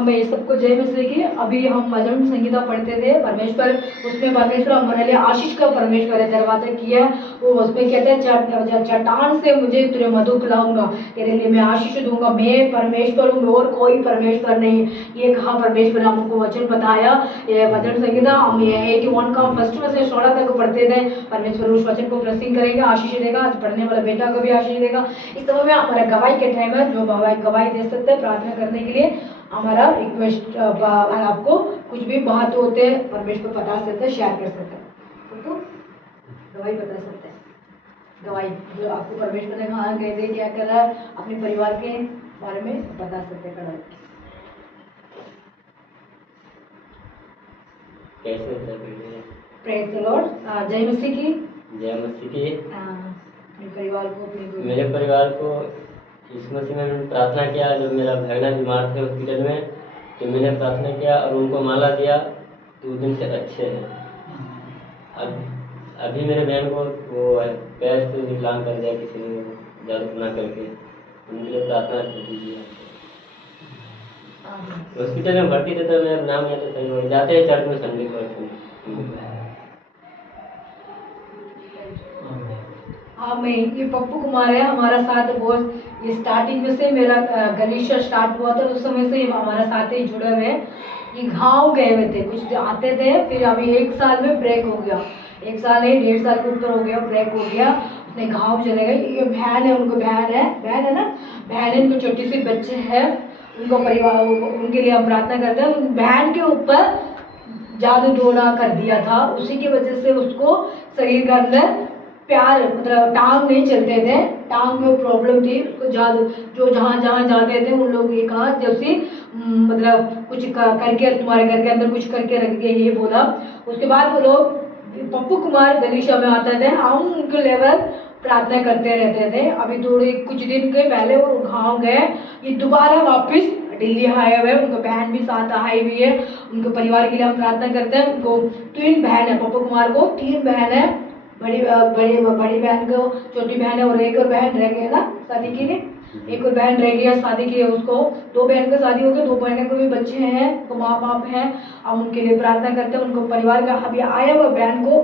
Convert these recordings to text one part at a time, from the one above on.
मैं सबको जय मसीह की। अभी हम भजन संगीता पढ़ते थे परमेश्वर, उसमें परमेश्वर हमारे लिए आशीष का परमेश्वर है, दरवाजा किया वो उसमें कहते हैं चट्टान से मुझे तेरे मधु पिलाऊंगा, तेरे लिए मैं आशीष दूंगा, मैं परमेश्वर हूँ और कोई परमेश्वर नहीं। ये कहा परमेश्वर ने हमको वचन बताया। ये भजन संगीता हम 81 का फर्स्ट में से 16 तक पढ़ते थे। परमेश्वर उस वचन को ब्लेसिंग करेगा, आशीष देगा, आज पढ़ने वाला बेटा को भी आशीष देगा। इस समय में हमारा गवाही के टाइम है, जो गवाही दे सकते हैं प्रार्थना करने के लिए। हमारा रिक्वेस्ट आपको कुछ भी बात होते हैं परमेश्वर बता सकते हैं, शेयर कर सकते हैं, तो गवाही बता सकते हैं। गवाही जो आपको परमेश्वर ने कहा कैसे क्या कर रहा है, अपने परिवार के बारे में बता सकते हैं। कैसे प्रेज द लॉर्ड। जय मसीह की। जय मसीह की। अपने परिवार को, अपने मेरे परिवार को इस मसीह में मैंने प्रार्थना किया। जब मेरा भगना बीमार थे हॉस्पिटल में, तो मैंने प्रार्थना किया और उनको माला दिया, तो उस दिन से अच्छे हैं। अभी मेरे बहन को वो पैर से विकलांग कर दिया किसी ने जादू ना करके, उनके लिए प्रार्थना कर दीजिए। हॉस्पिटल में भर्ती थे तो मेरा नाम लेते सही हो जाते हैं चर्च में संडे को। हाँ, मैं ये पप्पू कुमार है, हमारा साथ बहुत ये स्टार्टिंग में से मेरा गलीशा स्टार्ट हुआ था, उस समय से हमारा साथ ही जुड़े हुए हैं। ये घाव गए हुए थे, कुछ आते थे, फिर अभी 1 साल में ब्रेक हो गया, 1 साल नहीं 1.5 साल के ऊपर हो गया, ब्रेक हो गया, उसने घाव चले गए। ये बहन है, उनको बहन है ना, बहन है, उनको छोटी सी बच्चे है, उनको परिवार, उनके लिए हम प्रार्थना करते हैं। उन बहन के ऊपर जादू टोना कर दिया था, उसी की वजह से उसको शरीर के अंदर प्यार मतलब टांग नहीं चलते थे, टांग में प्रॉब्लम थी उसको। जादू जो जहाँ जहाँ जाते थे उन लोग ये कहा जैसे मतलब कुछ करके तुम्हारे घर के अंदर कुछ करके रख दिया, ये बोला। उसके बाद वो लोग पप्पू कुमार गलीशा में आते थे, हम उनके लेवल प्रार्थना करते रहते थे। अभी थोड़े कुछ दिन के पहले वो गाँव गए, ये दोबारा वापस दिल्ली आए हुए, उनको बहन भी साथ आई हुई है, उनके परिवार के लिए हम प्रार्थना करते हैं। उनको 3 बहन है, पप्पू कुमार को 3 बहन है, बड़ी बहन को, छोटी बहन है और एक और बहन रह गई ना शादी के लिए, एक और बहन रह गई है शादी की है उसको। 2 बहन का शादी हो गया, 2 बहनों को भी बच्चे हैं, उनको माँ बाप हैं, हम उनके लिए प्रार्थना करते हैं। उनको परिवार का अभी आया हुआ बहन को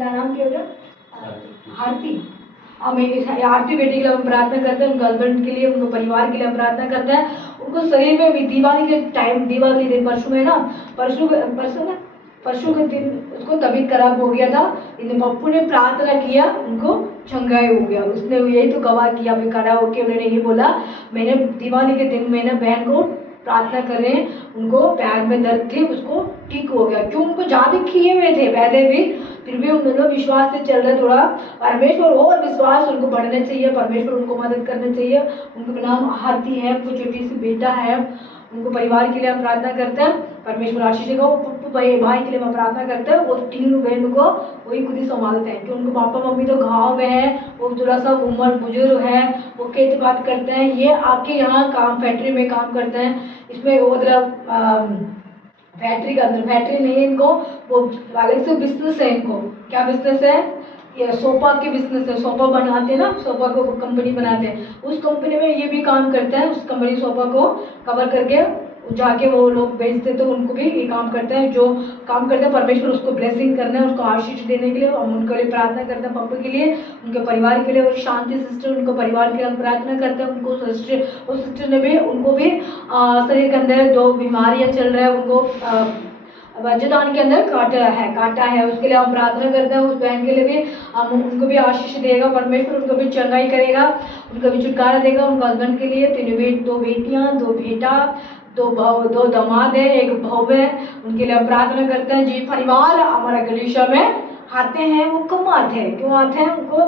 नाम क्या होगा, आरती, हम आरती बेटी के लिए हम प्रार्थना करते हैं, उनके हस्बैंड के लिए, उनको परिवार के लिए हम प्रार्थना करते हैं। उनको शरीर में भी दिवाली के टाइम, दिवाली दिन परसों में ना, परसों के दिन उसको तबीयत खराब हो गया था, इन पप्पू ने प्रार्थना किया, उनको चंगाई हो गया। उसने यही तो गवाह किया, अभी खड़ा होकर उन्होंने यही बोला, मैंने दिवाली के दिन मैंने बहन को प्रार्थना करें, उनको पैर में दर्द थी, उसको ठीक हो गया। क्यों, उनको जादू किए हुए थे पहले भी, फिर भी उन दोनों विश्वास से चल रहे थोड़ा। परमेश्वर और विश्वास उनको बढ़ने चाहिए, परमेश्वर उनको मदद करना चाहिए। उनका नाम आरती है, उनको छोटी सी बेटा है, उनको परिवार के लिए हम प्रार्थना करते हैं, परमेश्वर आशीष देगा। वो पप्पू भाई के लिए हम प्रार्थना करते हैं, वो 3 बहन को वही खुद ही संभालते हैं, क्योंकि उनको पापा मम्मी तो गाँव में है, वो थोड़ा सा उम्र बुजुर्ग है, वो खेती बात करते हैं, ये आके यहाँ काम फैक्ट्री में काम करते हैं। इसमें वो मतलब फैक्ट्री के अंदर, फैक्ट्री नहीं है इनको, वो अलग से बिजनेस है इनको। क्या बिजनेस है, ये सोफा के बिजनेस है, सोफा बनाते हैं ना, सोफा को कंपनी बनाते हैं, उस कंपनी में ये भी काम करता है। उस कंपनी सोफा को कवर करके जाके वो लोग बेचते, तो उनको भी ये काम करते हैं, जो काम करते हैं परमेश्वर उसको ब्लेसिंग करना है, उसको आशीष देने के लिए हम उनके लिए प्रार्थना करते हैं, पप्पू के लिए, उनके परिवार के लिए। और शांति सिस्टर, उनको परिवार के लिए हम प्रार्थना करते हैं। उनको सिस्टर, उस सिस्टर ने भी, उनको भी शरीर के अंदर जो बीमारियाँ चल रहा है, उनको वज्रदान के अंदर काटा है, उसके लिए हम प्रार्थना करते हैं। उस बहन के लिए भी हम उनको भी आशीष देगा परमेश्वर, उनको भी चंगाई करेगा, उनको भी छुटकारा देगा। उनके हस्बैंड के लिए 2 बेटियां, 2 बेटा, 2 दामाद है, 1 बहू है, उनके लिए हम प्रार्थना करते हैं। जी परिवार हमारा गलीशा में आते हैं, वो कम आते हैं, क्यों आते हैं, उनको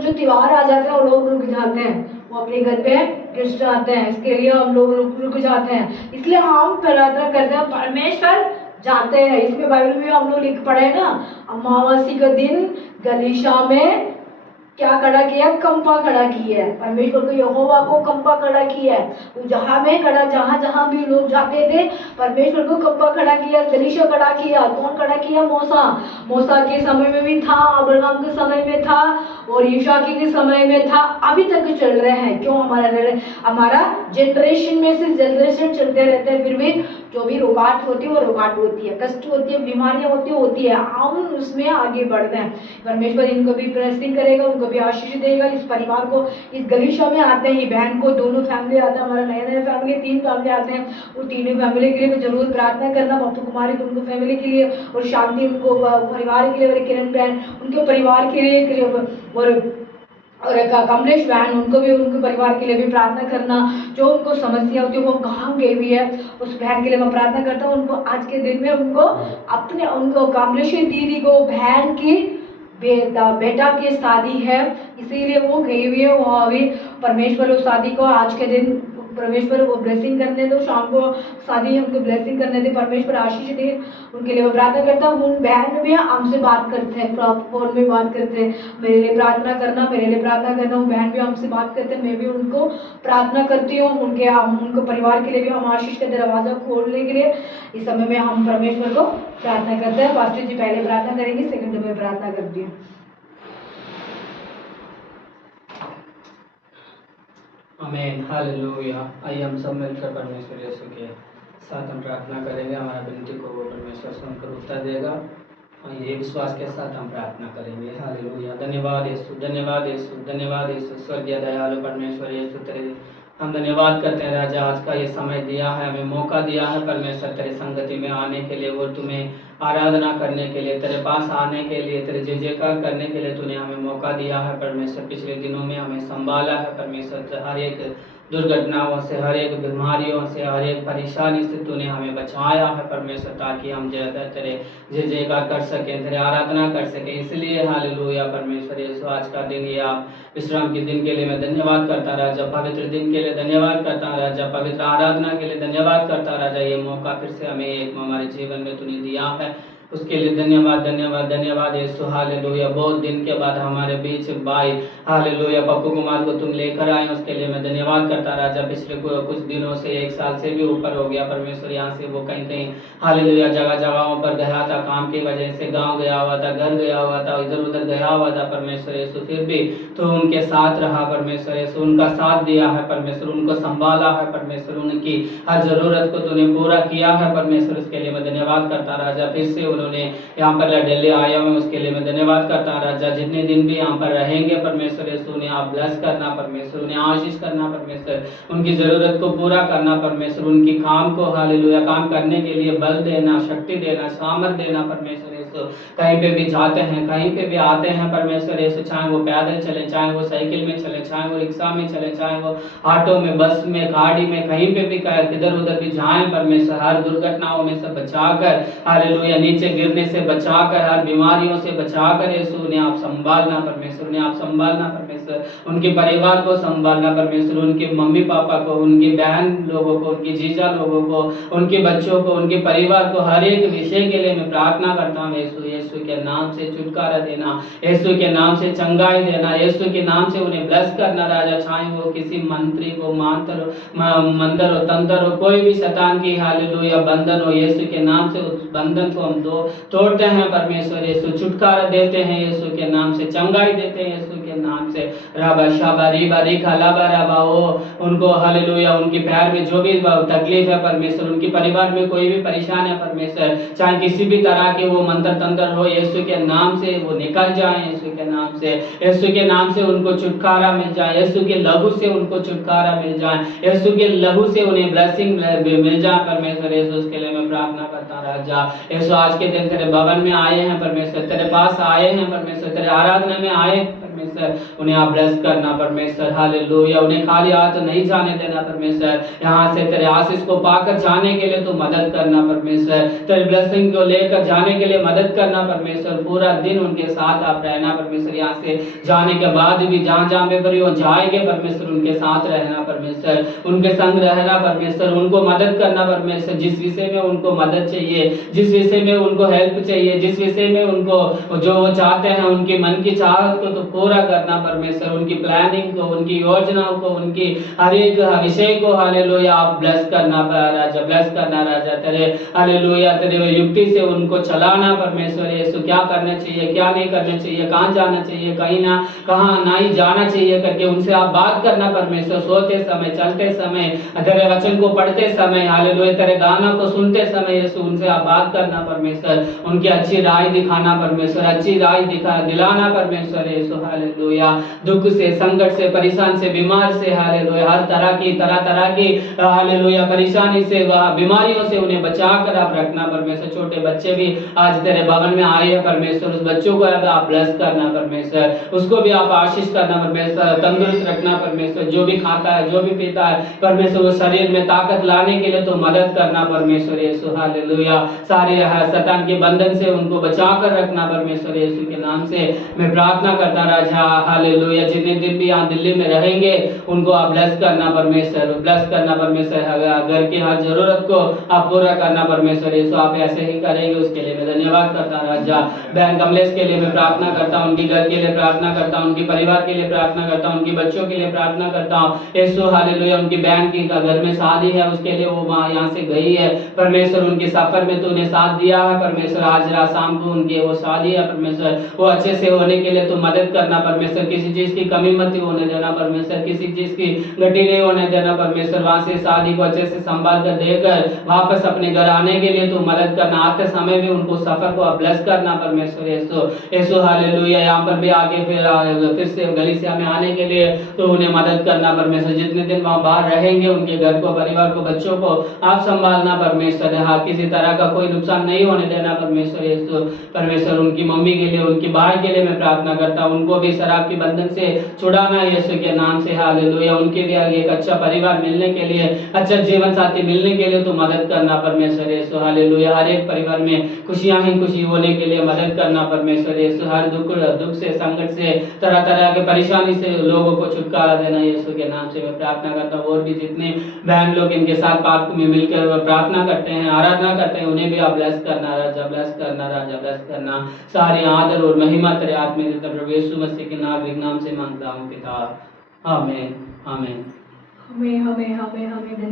जो त्योहार आ जाते हैं वो लोग रुक जाते हैं, वो अपने घर पे गेस्ट आते हैं, इसके लिए हम लोग रुक जाते हैं। इसलिए हम प्रार्थना करते हैं, परमेश्वर जाते हैं। इसमें बाइबल में हम लोग लिख पढ़े ना, अमावस्या का दिन गलीशा में क्या खड़ा किया? कंपा खड़ा किया है। परमेश्वर को, यहोवा को कंपा खड़ा किया है। वो जहाँ में खड़ा, जहाँ जहाँ भी लोग जाते थे, परमेश्वर को कंपा खड़ा किया, दृश्य खड़ा किया। कौन खड़ा किया? मूसा। मूसा के समय में भी था, अब्राहम के समय में था, और यीशु के समय में था, अभी तक चल रहे हैं। क्यों? हमारा जनरेशन में से जनरेशन चलते रहते हैं, फिर भी जो भी रुकावट होती है वो रुकावट होती है, कष्ट होती है, बीमारियां होती है, हम उसमें आगे बढ़ते हैं। परमेश्वर इनको भी ब्लेसिंग करेगा, उनको भी आशीष देगा। इस परिवार को, इस गलीशा में आते हैं, बहन को दोनों फैमिली आते हैं, हमारा नया नया फैमिली 3 फैमिली आते हैं। उन तीनों फैमिली के लिए जरूर प्रार्थना करना, पप्पू कुमारी को, उनको फैमिली के लिए, और शांति उनको परिवार के लिए, और किरण बहन उनके परिवार के लिए, और कमलेश बहन उनको भी, उनके परिवार के लिए भी प्रार्थना करना। जो उनको समस्या होती है, वो गाँव गई हुई है, उस बहन के लिए मैं प्रार्थना करता हूँ। उनको आज के दिन में उनको कमलेश दीदी को बहन की बेटा की शादी है, इसीलिए वो गई हुई है वहाँ भी। परमेश्वर उस शादी को आज के दिन, परमेश्वर वो ब्लेसिंग करने दो, शाम को शादी है, उनको ब्लेसिंग करने दे, परमेश्वर आशीष दे, उनके लिए मैं प्रार्थना करता हूँ। उन बहन भी हमसे बात करते हैं, फोन में बात करते हैं, मेरे लिए प्रार्थना करना, मेरे लिए प्रार्थना करना। उन बहन भी हमसे बात करते हैं, मैं भी उनको प्रार्थना करती हूँ। उनको परिवार के लिए भी हम आशीष का दरवाजा खोलने के लिए इस समय में हम परमेश्वर को प्रार्थना करते हैं। पास्टर जी पहले प्रार्थना करेंगे, सेकंड में प्रार्थना करती हूँ। आमीन, हालेलुया। आइए हम सब मिलकर परमेश्वर यीशु के साथ हम प्रार्थना करेंगे। हमारा विनती को वो परमेश्वर सुनकर उत्तर देगा, और ये विश्वास के साथ हम प्रार्थना करेंगे। हालेलुया। धन्यवाद यीशु, धन्यवाद यीशु, धन्यवाद यीशु। स्वर्गीय दयालु परमेश्वर यीशु, तेरे हम धन्यवाद करते हैं राजा, आज का ये समय दिया है, हमें मौका दिया है परमेश्वर तेरे संगति में आने के लिए, वो तुम्हें आराधना करने के लिए, तेरे पास आने के लिए, तेरे जय जयकार करने के लिए तूने हमें मौका दिया है परमेश्वर। पिछले दिनों में हमें संभाला है परमेश्वर, हर एक दुर्घटनाओं से, हर एक बीमारियों से, हर एक परेशानी से तूने हमें बचाया है परमेश्वर, ताकि हम तेरे जय जयकार कर सकें, तेरे आराधना कर सकें। इसलिए हालेलुया परमेश्वर यीशु, आज का दिन ये आप विश्राम के दिन के लिए मैं धन्यवाद करता राजा, पवित्र दिन के लिए धन्यवाद करता राजा, पवित्र आराधना के लिए धन्यवाद करता राजा। ये मौका फिर से हमें एक हमारे जीवन में तूने दिया है, उसके लिए धन्यवाद धन्यवाद धन्यवाद यीशु। हालेलुया। बहुत दिन के बाद हमारे बीच भाई हालेलुया पप्पू कुमार को तुम लेकर आए, उसके लिए मैं धन्यवाद करता राजा। पिछले कुछ दिनों से, 1 साल से भी ऊपर हो गया परमेश्वर, यहाँ से वो कहीं कहीं हालेलुया जगहों पर गया था, काम की वजह से गाँव गया हुआ था, घर गया हुआ था, इधर उधर गया हुआ था परमेश्वर यीशु, फिर भी तो उनके साथ रहा परमेश्वर यीशु, उनका साथ दिया है परमेश्वर, उनको संभाला है परमेश्वर, उनकी हर जरूरत को तूने पूरा किया है परमेश्वर, उसके लिए मैं धन्यवाद करता राजा। फिर से उन्होंने यहाँ पर दिल्ली आया मैं, उसके लिए मैं धन्यवाद करता राजा। जितने दिन भी यहाँ पर रहेंगे परमेश्वर यीशु, उन्हें आप ब्लेस करना परमेश्वर, उन्हें आशीष करना परमेश्वर, उनकी जरूरत को पूरा करना परमेश्वर, उनकी काम को हालेलुया काम करने के लिए बल देना, शक्ति देना, सामर्थ देना परमेश्वर यीशु। कहीं पे भी जाते हैं, कहीं पे भी आते हैं परमेश्वर यीशु, चाहे वो पैदल चले, चाहे वो साइकिल में चले, चाहे वो रिक्शा में चले, चाहे वो ऑटो में, बस में, गाड़ी में, कहीं पे भी इधर उधर भी जाएं परमेश्वर, हर दुर्घटनाओं में से बचाकर हालेलुया, नीचे गिरने से बचाकर, हर बीमारियों से बचाकर यीशु उन्हें आप संभालना परमेश्वर, उन्हें आप संभालना परमेश्वर, उनके परिवार को संभालना परमेश्वर, उनके मम्मी पापा को, उनकी बहन लोगों को, उनकी जीजा लोगों को, उनके बच्चों को, उनके परिवार को, हर एक विषय के लिए मैं प्रार्थना करता हूँ यीशु। यीशु के नाम से छुटकारा देना, यीशु के नाम से चंगाई देना, यीशु के नाम से उन्हें ब्लेस करना राजा। चाहे वो किसी मंत्री को, मंत्र हो, तंत्र हो, कोई भी शैतान की हालेलुया बंधन हो, यीशु के नाम से उस बंधन को हम तोड़ते हैं परमेश्वर यीशु, छुटकारा देते हैं यीशु के नाम से, चंगाई देते हैं यीशु के नाम से। राबा शाबा रीबा रिखा लाबा राबा, ओ उनको हालेलुया, उनके पैर में जो भी तकलीफ है परमेश्वर, उनके परिवार में कोई भी परेशान है परमेश्वर, चाहे किसी भी तरह के वो मंत्र तंत्र हो, यीशु के नाम से वो निकल जाए, यीशु के नाम से, यीशु के नाम से उनको छुटकारा मिल जाए, यीशु के लहू से उनको छुटकारा मिल जाए, यीशु के लहू से उन्हें ब्लेसिंग मिल जाए परमेश्वर यीशु। उसके लिए मैं प्रार्थना करता राजा। यीशु आज के दिन तेरे भवन में आए हैं परमेश्वर, तेरे पास आए हैं परमेश्वर, तेरे आराधना में आए परमेश्वर, उन्हें आप ब्लेस करना परमेश्वर हालेलुया, उन्हें खाली हाथ नहीं जाने देना परमेश्वर, यहाँ से तेरे आशीष को पाकर जाने के लिए तो मदद करना परमेश्वर, तेरे ब्लेसिंग को लेकर जाने के लिए मदद करना परमेश्वर, पूरा दिन उनके साथ आप रहना परमेश्वर, यहाँ से जाने के बाद भी जहाँ जहाँ पे वो जाएंगे परमेश्वर, उनके साथ रहना परमेश्वर, उनके संग रहना परमेश्वर, उनको मदद करना परमेश्वर, जिस विषय में उनको मदद चाहिए, जिस विषय में उनको हेल्प चाहिए, जिस विषय में उनको जो वो चाहते हैं, उनके मन की चाहत को तो पूरा करना परमेश्वर, उनकी प्लानिंग को, उनकी योजनाओं को, उनकी हर एक विषय को हालेलुया आप ब्लेस करना राजा, ब्लेस करना राजा। तेरे हालेलुया तेरे युक्ति से उनको चलाना परमेश्वर यीशु, क्या करना चाहिए क्या नहीं करना चाहिए, कहाँ जाना चाहिए कहाँ नहीं जाना चाहिए करके उनसे आप बात करना परमेश्वर। सोते समय, चलते समय, तेरे वचन को पढ़ते समय हालेलुया, तेरे गाना को सुनते समय यीशु उनसे आप बात करना परमेश्वर, उनकी अच्छी राय दिखाना परमेश्वर, अच्छी राय दिलाना परमेश्वर यीशु हालेलुया। दुख से, संकट से, परेशान से, बीमार से हालेलुया, हर तरह की हालेलुया परेशानी से, बीमारियों से उन्हें बचा कर आप रखना परमेश्वर। छोटे बच्चे भी आज तेरे भवन में आए हैं परमेश्वर, उस बच्चों को आप ब्लेस करना परमेश्वर, उसको भी आप आशीष करना परमेश्वर, तंदुरुस्त रखना परमेश्वर, जो भी खाता है जो भी पीता है परमेश्वर, वो शरीर में ताकत लाने के लिए तो मदद करना परमेश्वर यीशु हालेलुया। सारे शैतान के बंधन से उनको बचा कर रखना परमेश्वर यीशु के नाम से मैं प्रार्थना करता राजा हालेलुया। जितने दिन भी यहाँ दिल्ली में रहेंगे उनको आप ब्लेस करना परमेश्वर, ब्लेस करना परमेश्वर, घर की हर जरूरत को आप पूरा करना परमेश्वर यीशु, आप ऐसे ही करेंगे उसके लिए मैं धन्यवाद करता राजा। बहन कमलेश के लिए मैं प्रार्थना करता हूँ, उनके घर के लिए प्रार्थना करता हूँ, उनके परिवार के लिए प्रार्थना करता हूँ, उनके बच्चों के लिए प्रार्थना करता हूँ यीशु हालेलुया। उनकी बहन की घर में शादी है उसके लिए वो वहाँ यहाँ से गई है परमेश्वर, उनके सफर में तूने साथ दिया है परमेश्वर, आज रात शाम को उनकी वो शादी है परमेश्वर, वो अच्छे से होने के लिए तू मदद करना परमेश्वर, किसी चीज की कमी मत होने देना परमेश्वर, किसी चीज की घटी नहीं होने देना परमेश्वर, वहाँ से शादी को अच्छे से संभाल कर देकर वापस अपने घर आने के लिए तू मदद करना, आते समय भी उनको सफर को ब्लेस करना परमेश्वर यीशु यीशु हालेलुया। यहाँ पर भी आगे फिर से गलीसिया में आने के लिए तो उन्हें मदद करना परमेश्वर, जितने दिन वहाँ बाहर रहेंगे उनके घर को, परिवार को, बच्चों को आप संभालना परमेश्वर, हाँ किसी तरह का कोई नुकसान नहीं होने देना परमेश्वर यीशु परमेश्वर। उनकी मम्मी के लिए, उनकी भाई के लिए मैं प्रार्थना करता हूँ, उनको भी शराब के बंधन से छुड़ाना यीशु के नाम से हालेलुया। उनके भी आगे एक अच्छा परिवार मिलने के लिए, अच्छा जीवन साथी मिलने के लिए तो मदद करना परमेश्वर यीशु हालेलुया। हर एक परिवार में खुशियां ही खुशी होने के लिए मदद करना परमेश्वर यीशु, हर दुख से, संकट से, तरह तरह के परेशानी से लोगों को छुटकारा देना यीशु के नाम से मैं प्रार्थना करता हूँ। और भी जितने बहन लोग इनके साथ पार्क में मिलकर प्रार्थना करते हैं, आराधना करते हैं, उन्हें भी आप ब्लेस करना राजा, ब्लेस करना राजा, ब्लेस करना। सारी आदर और महिमा तेरे आत्मा प्रभु यीशु मसीह के नाम से मांगता हूँ पिता, आमीन आमीन। हमें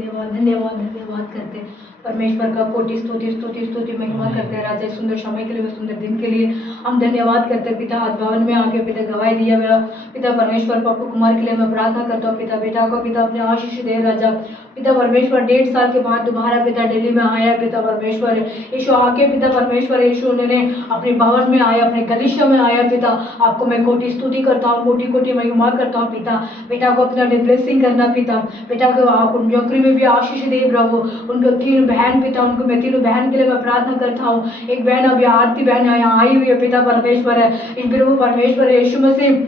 धन्यवाद करते हैं परमेश्वर का, कोटि स्तुति महिमा करते हैं राजा, सुंदर समय के लिए, सुंदर दिन के लिए हम धन्यवाद करते हैं पिता। आज भवन में आके पिता गवाही दिया मेरा पिता परमेश्वर पप्पू कुमार के लिए मैं प्रार्थना करता हूँ पिता, बेटा को पिता अपने आशीष दे राजा पिता परमेश्वर। 1.5 साल के बाद दोबारा पिता दिल्ली में आया पिता परमेश्वर यीशु, आके पिता परमेश्वर यीशु उन्होंने अपने भवन में आया, अपने गलीशा में आया पिता। आपको मैं कोटि स्तुति करता हूँ, कोटि महिमा करता हूँ पिता। बेटा को अपना ब्लेसिंग करना पिता, बेटा को आप नौकरी में भी आशीष दे प्रभु। उनको 3 बहन पिता, उनको मैं 3 बहन के लिए मैं प्रार्थना करता हूँ। एक बहन अभी आरती बहन यहाँ आई हुई है पिता परमेश्वर इस प्रभु परमेश्वर यीशु मसीह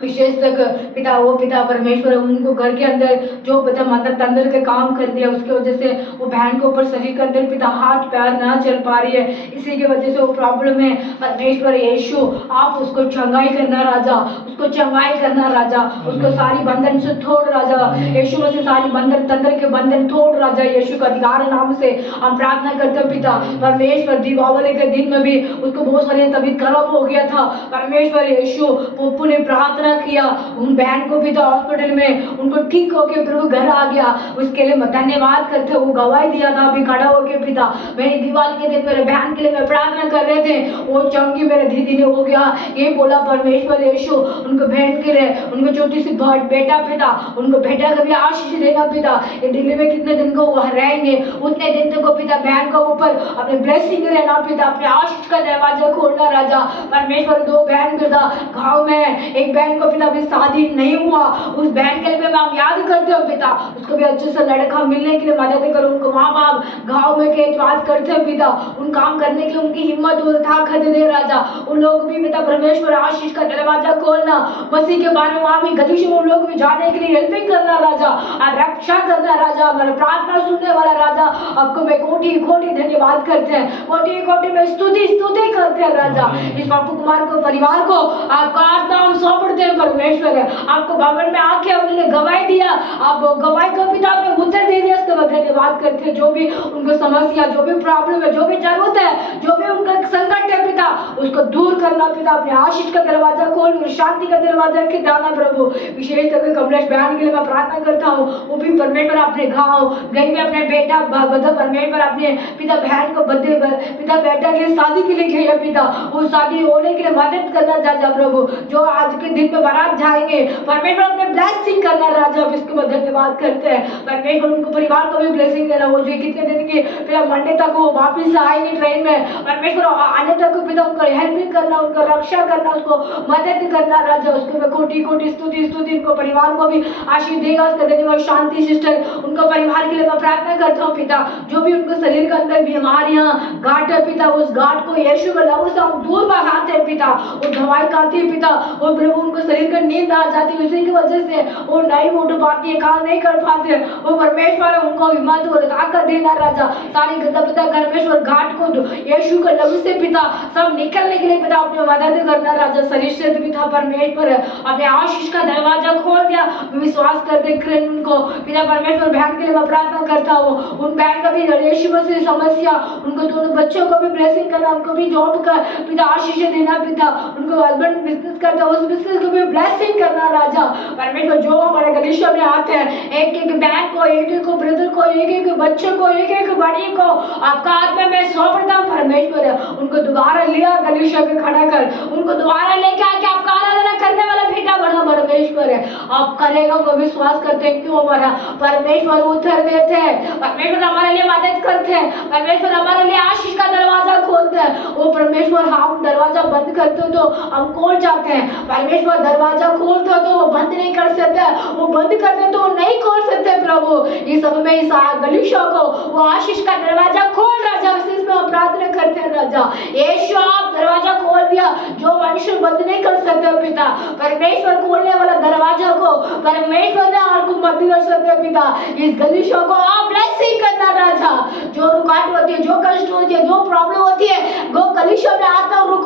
विशेष तक पिता वो पिता परमेश्वर उनको घर के अंदर जो पिता अंदर के काम कर दिया उसकी वजह से वो बहन के ऊपर शरीर के अंदर पिता हाथ पैर ना चल पा रही है, इसी की वजह से वो प्रॉब्लम है परमेश्वर यीशु। आप उसको चंगाई करना राजा, उसको चंगाई करना राजा, उसको सारी बंधन से तोड़ राजा यीशु मसीह, सारी बंधन तंत्र के बंधन तोड़ राजा यीशु का अधिकार नाम से हम प्रार्थना करते हैं पिता परमेश्वर। दीपावली के दिन में भी उसको बहुत सारी तबीयत खराब हो गया था परमेश्वर यीशु, पप्पू ने प्रार्थना किया उन बहन को पिता हॉस्पिटल में उनको ठीक होके प्रभु घर आ गया, उसके लिए मैं धन्यवाद करते हैं। वो गवाही दिया था अभी खड़ा होके पिता, मैंने दिवाली के दिन मेरे बहन के लिए मैं प्रार्थना कर रहे थे, वो चंगी मेरे दीदी ने हो गया ये बोला परमेश्वर यीशु। उनको बहन के लिए, उनको छोटी सी बेटा पिता, उनको बेटा का भी आशीष देना पिता। ये दिल्ली में कितने दिन को वह रहेंगे उतने दिन तक पिता बहन का ऊपर अपने ब्लेसिंग रहना पिता, अपने आशीष का दरवाजा खोलना राजा परमेश्वर। 2 बहन पिता गाँव में, एक बहन को पिता अभी शादी नहीं हुआ, उस बहन के लिए हम याद करते हो पिता, उसको भी अच्छे से लड़का मिलने के लिए मदद करो। उनको माँ बाप गाँव में के बात करते हो पिता, उन काम करने के लिए उनकी हिम्मत ताकत दे राजा। उन लोग भी पिता परमेश्वर आशीष का दरवाजा खोलना, मसीह के बारे में वहाँ भी गतिशील उन लोग भी जाने के लिए हेल्पिंग करना राजा, और रक्षा करना राजा, हमारे प्रार्थना सुनने वाला राजा, आपको मैं कोटि कोटि धन्यवाद करते हैं, कोटि कोटि में स्तुति स्तुति करते हैं राजा। इस पप्पू कुमार को परिवार को आपका आत्मा हम सौंपते हैं परमेश्वर। आपको भवन में आके उन्होंने गवाही दिया, आप गवाही को पिता आपने उत्तर दे दिया, इसका धन्यवाद करते हैं। जो भी उनको समस्या, जो भी प्रॉब्लम है, जो भी जरूरत है, जो भी उनका संकट है पिता, उसको दूर करना पिता। अपने आशीष का दरवाजा खोल, शांति का दरवाजा के दाना प्रभु। विशेष तौर पर कमलेश बहन के लिए मैं प्रार्थना करता हूँ, वो भी परमेश्वर अपने गाँव गई में अपने बेटा परमेश्वर अपने पिता बहन को बदे पिता बेटा के शादी के लिए गया पिता, वो शादी होने के लिए मदद करना चाहता प्रभु। जो आज के दिन में बारात जाएंगे परमेश्वर अपने ब्लेसिंग करना राजा, आप इसको मैं धन्यवाद करते हैं परमेश्वर। उनको परिवार को भी ब्लेसिंग देना, वो जो कितने दिन के पिता मंडे तक वो वापिस आएंगे ट्रेन में परमेश्वर, आने तक पिता उनको हेल्प करना, उनको रक्षा करना, उसको मदद करना राजा। उसको मैं कोटि कोटि स्तुति स्तुति, उनको परिवार को भी आशीष देगा, उसका धन्यवाद। शांति सिस्टर उनको परिवार के लिए मैं प्रार्थना करता हूँ पिता, जो भी उनको शरीर के अंदर बीमारियां गांठ है पिता, उस गांठ को यीशु के लहू से हम दूर भगाते हैं पिता। वो दवाई खाती है पिता, वो प्रभु उनको शरीर का नींद आ जाती है, उसी की वजह से वो नहीं उठ पाती है, काम नहीं कर पाते, वो परमेश्वर उनको हिम्मत और ताकत देना राजा। सारी गदा पिता परमेश्वर घाट को यीशु के लहू से पिता सब निकलने के लिए पिता अपनी मदद करना राजा। शरीर से पिता परमेश्वर अपने आशीष का दरवाजा खोल दिया, विश्वास करते उनको पिता परमेश्वर। बहन के लिए मैं प्रार्थना करता हूँ, उन बहन का भी यीशु मसीह समस्या, उनको दोनों बच्चों को भी ब्लेसिंग करना, उनको भी जॉब का पिता आशीष देना पिता। उनको हस्बैंड बिजनेस करता है, उस बिजनेस को भी ब्लेसिंग करना राजा परमेश्वर। जो हमारे गलीशा में आते हैं, एक एक बहन को, एक एक ब्रदर को, एक एक बच्चे को, एक एक बड़ी को आपका आत्मा में सौंपता हूं परमेश्वर। उनको दोबारा लिया गलीशा में खड़ा कर, उनको दोबारा लेके आके आपका आराधना करने वाला बेटा बना परमेश्वर है। आप करेगा वो विश्वास करते हैं, क्यों हमारा परमेश्वर उत्तर देते हैं, परमेश्वर हमारे लिए मदद करते हैं, परमेश्वर हमारे लिए आशीष का दरवाजा खोलते हैं। वो परमेश्वर हम दरवाजा बंद करते हो तो हम खोल जाते हैं, परमेश्वर दरवाजा खोलते हो तो वो बंद नहीं कर सकते, वो बंद करते तो वो नहीं खोल सकते प्रभु। इस समय में इस गलीशा को वो आशीष का दरवाजा खोल राजा, विशेष में हम प्रार्थना करते हैं राजा। यीशु आप दरवाजा खोल दिया जो मनुष्य बंद नहीं कर सकते पिता, परमेश्वर खोलने वाला दरवाजा को परमेश्वर ने आपको मत कर सकते पिता। इस गलीशा को आप ब्लेसिंग करना राजा। जो रुकावट होती है, जो कष्ट होती है, जो प्रॉब्लम होती है, वो गलीशा में आता है, रुक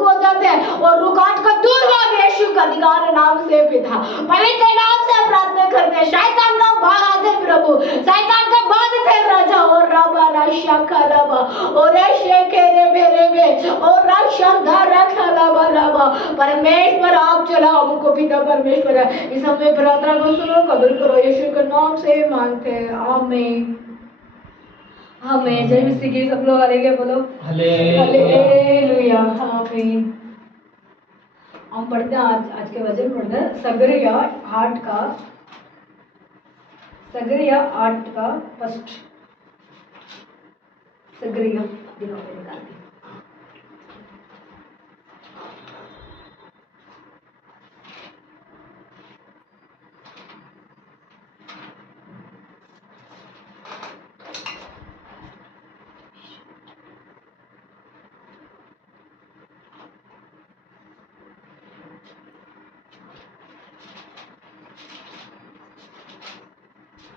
हो जाते हैं और रुकावट का दूर भाग यीशु का अधिकार नाम से पिता, पवित्र नाम से प्रार्थना करते हैं। शैतान का भागाते प्रभु, शैतान का बांधते राजा। और राबा राशा कालाबा और शेके रे मेरे में और राशा धारा कालाबा राबा परमेश्वर आप चला हमको पिता परमेश्वर। इस समय प्रार्थना को सुनो, कबूल करो, यीशु के नाम से मांगते हैं, आमीन आमीन। जय मसीह की सब लोग हालेलुया बोलो, हालेलुया आमीन। हम पढ़ते हैं आज के वचन पढ़ते हैं सगरिया 8 का फर्स्ट सगरिया निकाल दी।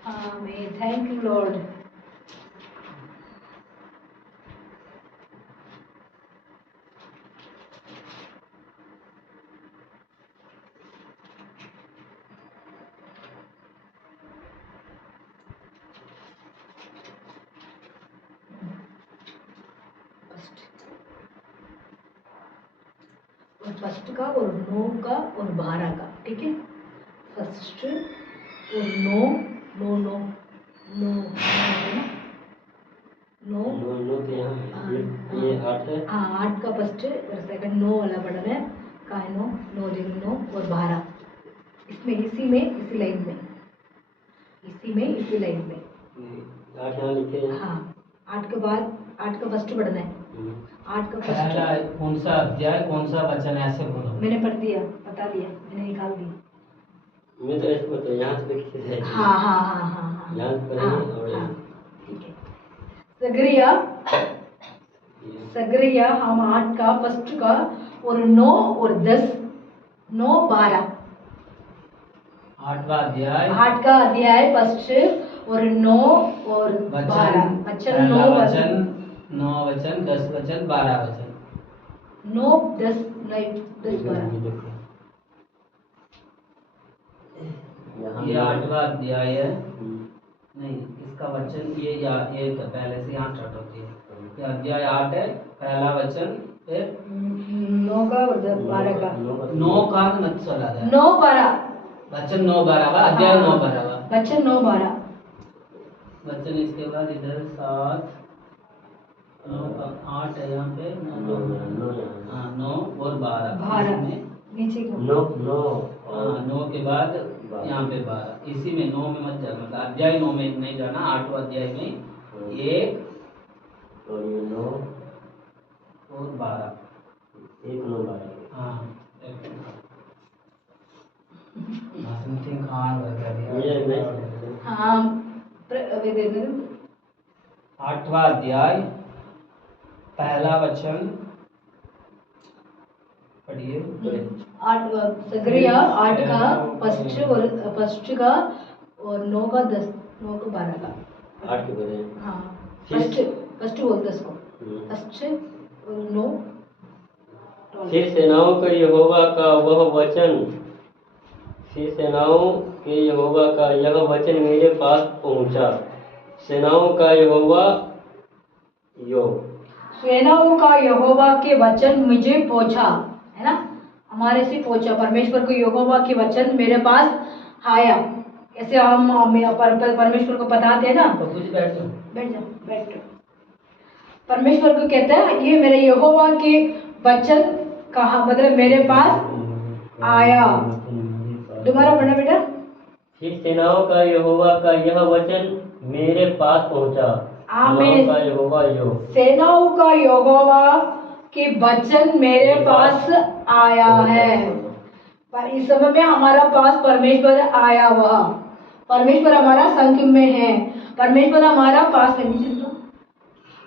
Amen. Thank you, Lord. First का और 9 का और 12 का, ठीक है। फर्स्ट और 9 no no no no no तो यहाँ ये 8 है। हाँ 8 का फर्स्ट और सेकंड 9 वाला बटन है, का है 9 दिन 9 और 12 इसमें इसी लाइन में इसी लाइन में 8 यहाँ लिखे हैं। हाँ 8 के बाद 8 का फर्स्ट बटन है, 8 का फर्स्ट कौन सा अध्याय कौन सा वचन है ऐसे बोलो। मैंने पढ़ दिया, बता दिया, मैंने निकाल दिया। मैं तो ऐसे पता यहाँ से लिखे है। हाँ यहाँ से पढ़ेंगे और ठीक है। सगरिया हम 8 का फर्स्ट का और 9 और 10 9 12 8वां अध्याय 8 का अध्याय फर्स्ट और 9 और 12 वचन 9 पहला वचन 9 वचन 10 वचन 12 वचन 9 10 नहीं 10 12 ये 8वां अध्याय है। नहीं, इसका वचन ये तो पहले से यहाँ स्टार्ट होती है। ये अध्याय 8 है, पहला वचन फिर 9 का और 12 का 9 का मत चला जाए। 9 12 वचन 9 12 अध्याय 9 12 वचन 9 12 वचन। इसके बाद इधर 7 9 8 है यहाँ पे 9 और 12 में नीचे को 9 के बाद यहाँ पे 12। इसी में 9 में मत जाना, मतलब अध्याय 9 में नहीं जाना। 8वां अध्याय में 1 और ये 9 और 12 1 9 12 हाँ समथिंग खान ये नहीं हाँ अभी दे दे 8वां अध्याय पहला वचन पढ़िए। 8 सगरिया 8 का फर्स्ट का और 9 का 10 9 का 12 का 8 के बजे हाँ फर्स्ट बोल 10 को फर्स्ट और 9 फिर सेनाओं के यहोवा का वह वचन फिर सेनाओं के यहोवा का यह वचन मेरे पास पहुंचा। सेनाओं का यहोवा सेनाओं का यहोवा के वचन मुझे पहुंचा, है ना, हमारे से पहुंचा। परमेश्वर को यहोवा के वचन मेरे पास आया। ऐसे हम परमेश्वर को बताते हैं ना। तो कुछ बैठ जाओ। परमेश्वर को कहते हैं ये मेरे यहोवा के वचन कहा, मतलब मेरे पास आया। दोबारा पढ़ना बेटा। फिर सेनाओं का यहोवा का यह वचन मेरे पास पहुंचा। आमीन। का यहोवा सेनाओं का यहोवा के वचन मेरे पास आया है। पर इस समय में हमारा पास परमेश्वर आया हुआ। परमेश्वर हमारा संग में है। परमेश्वर हमारा पास है।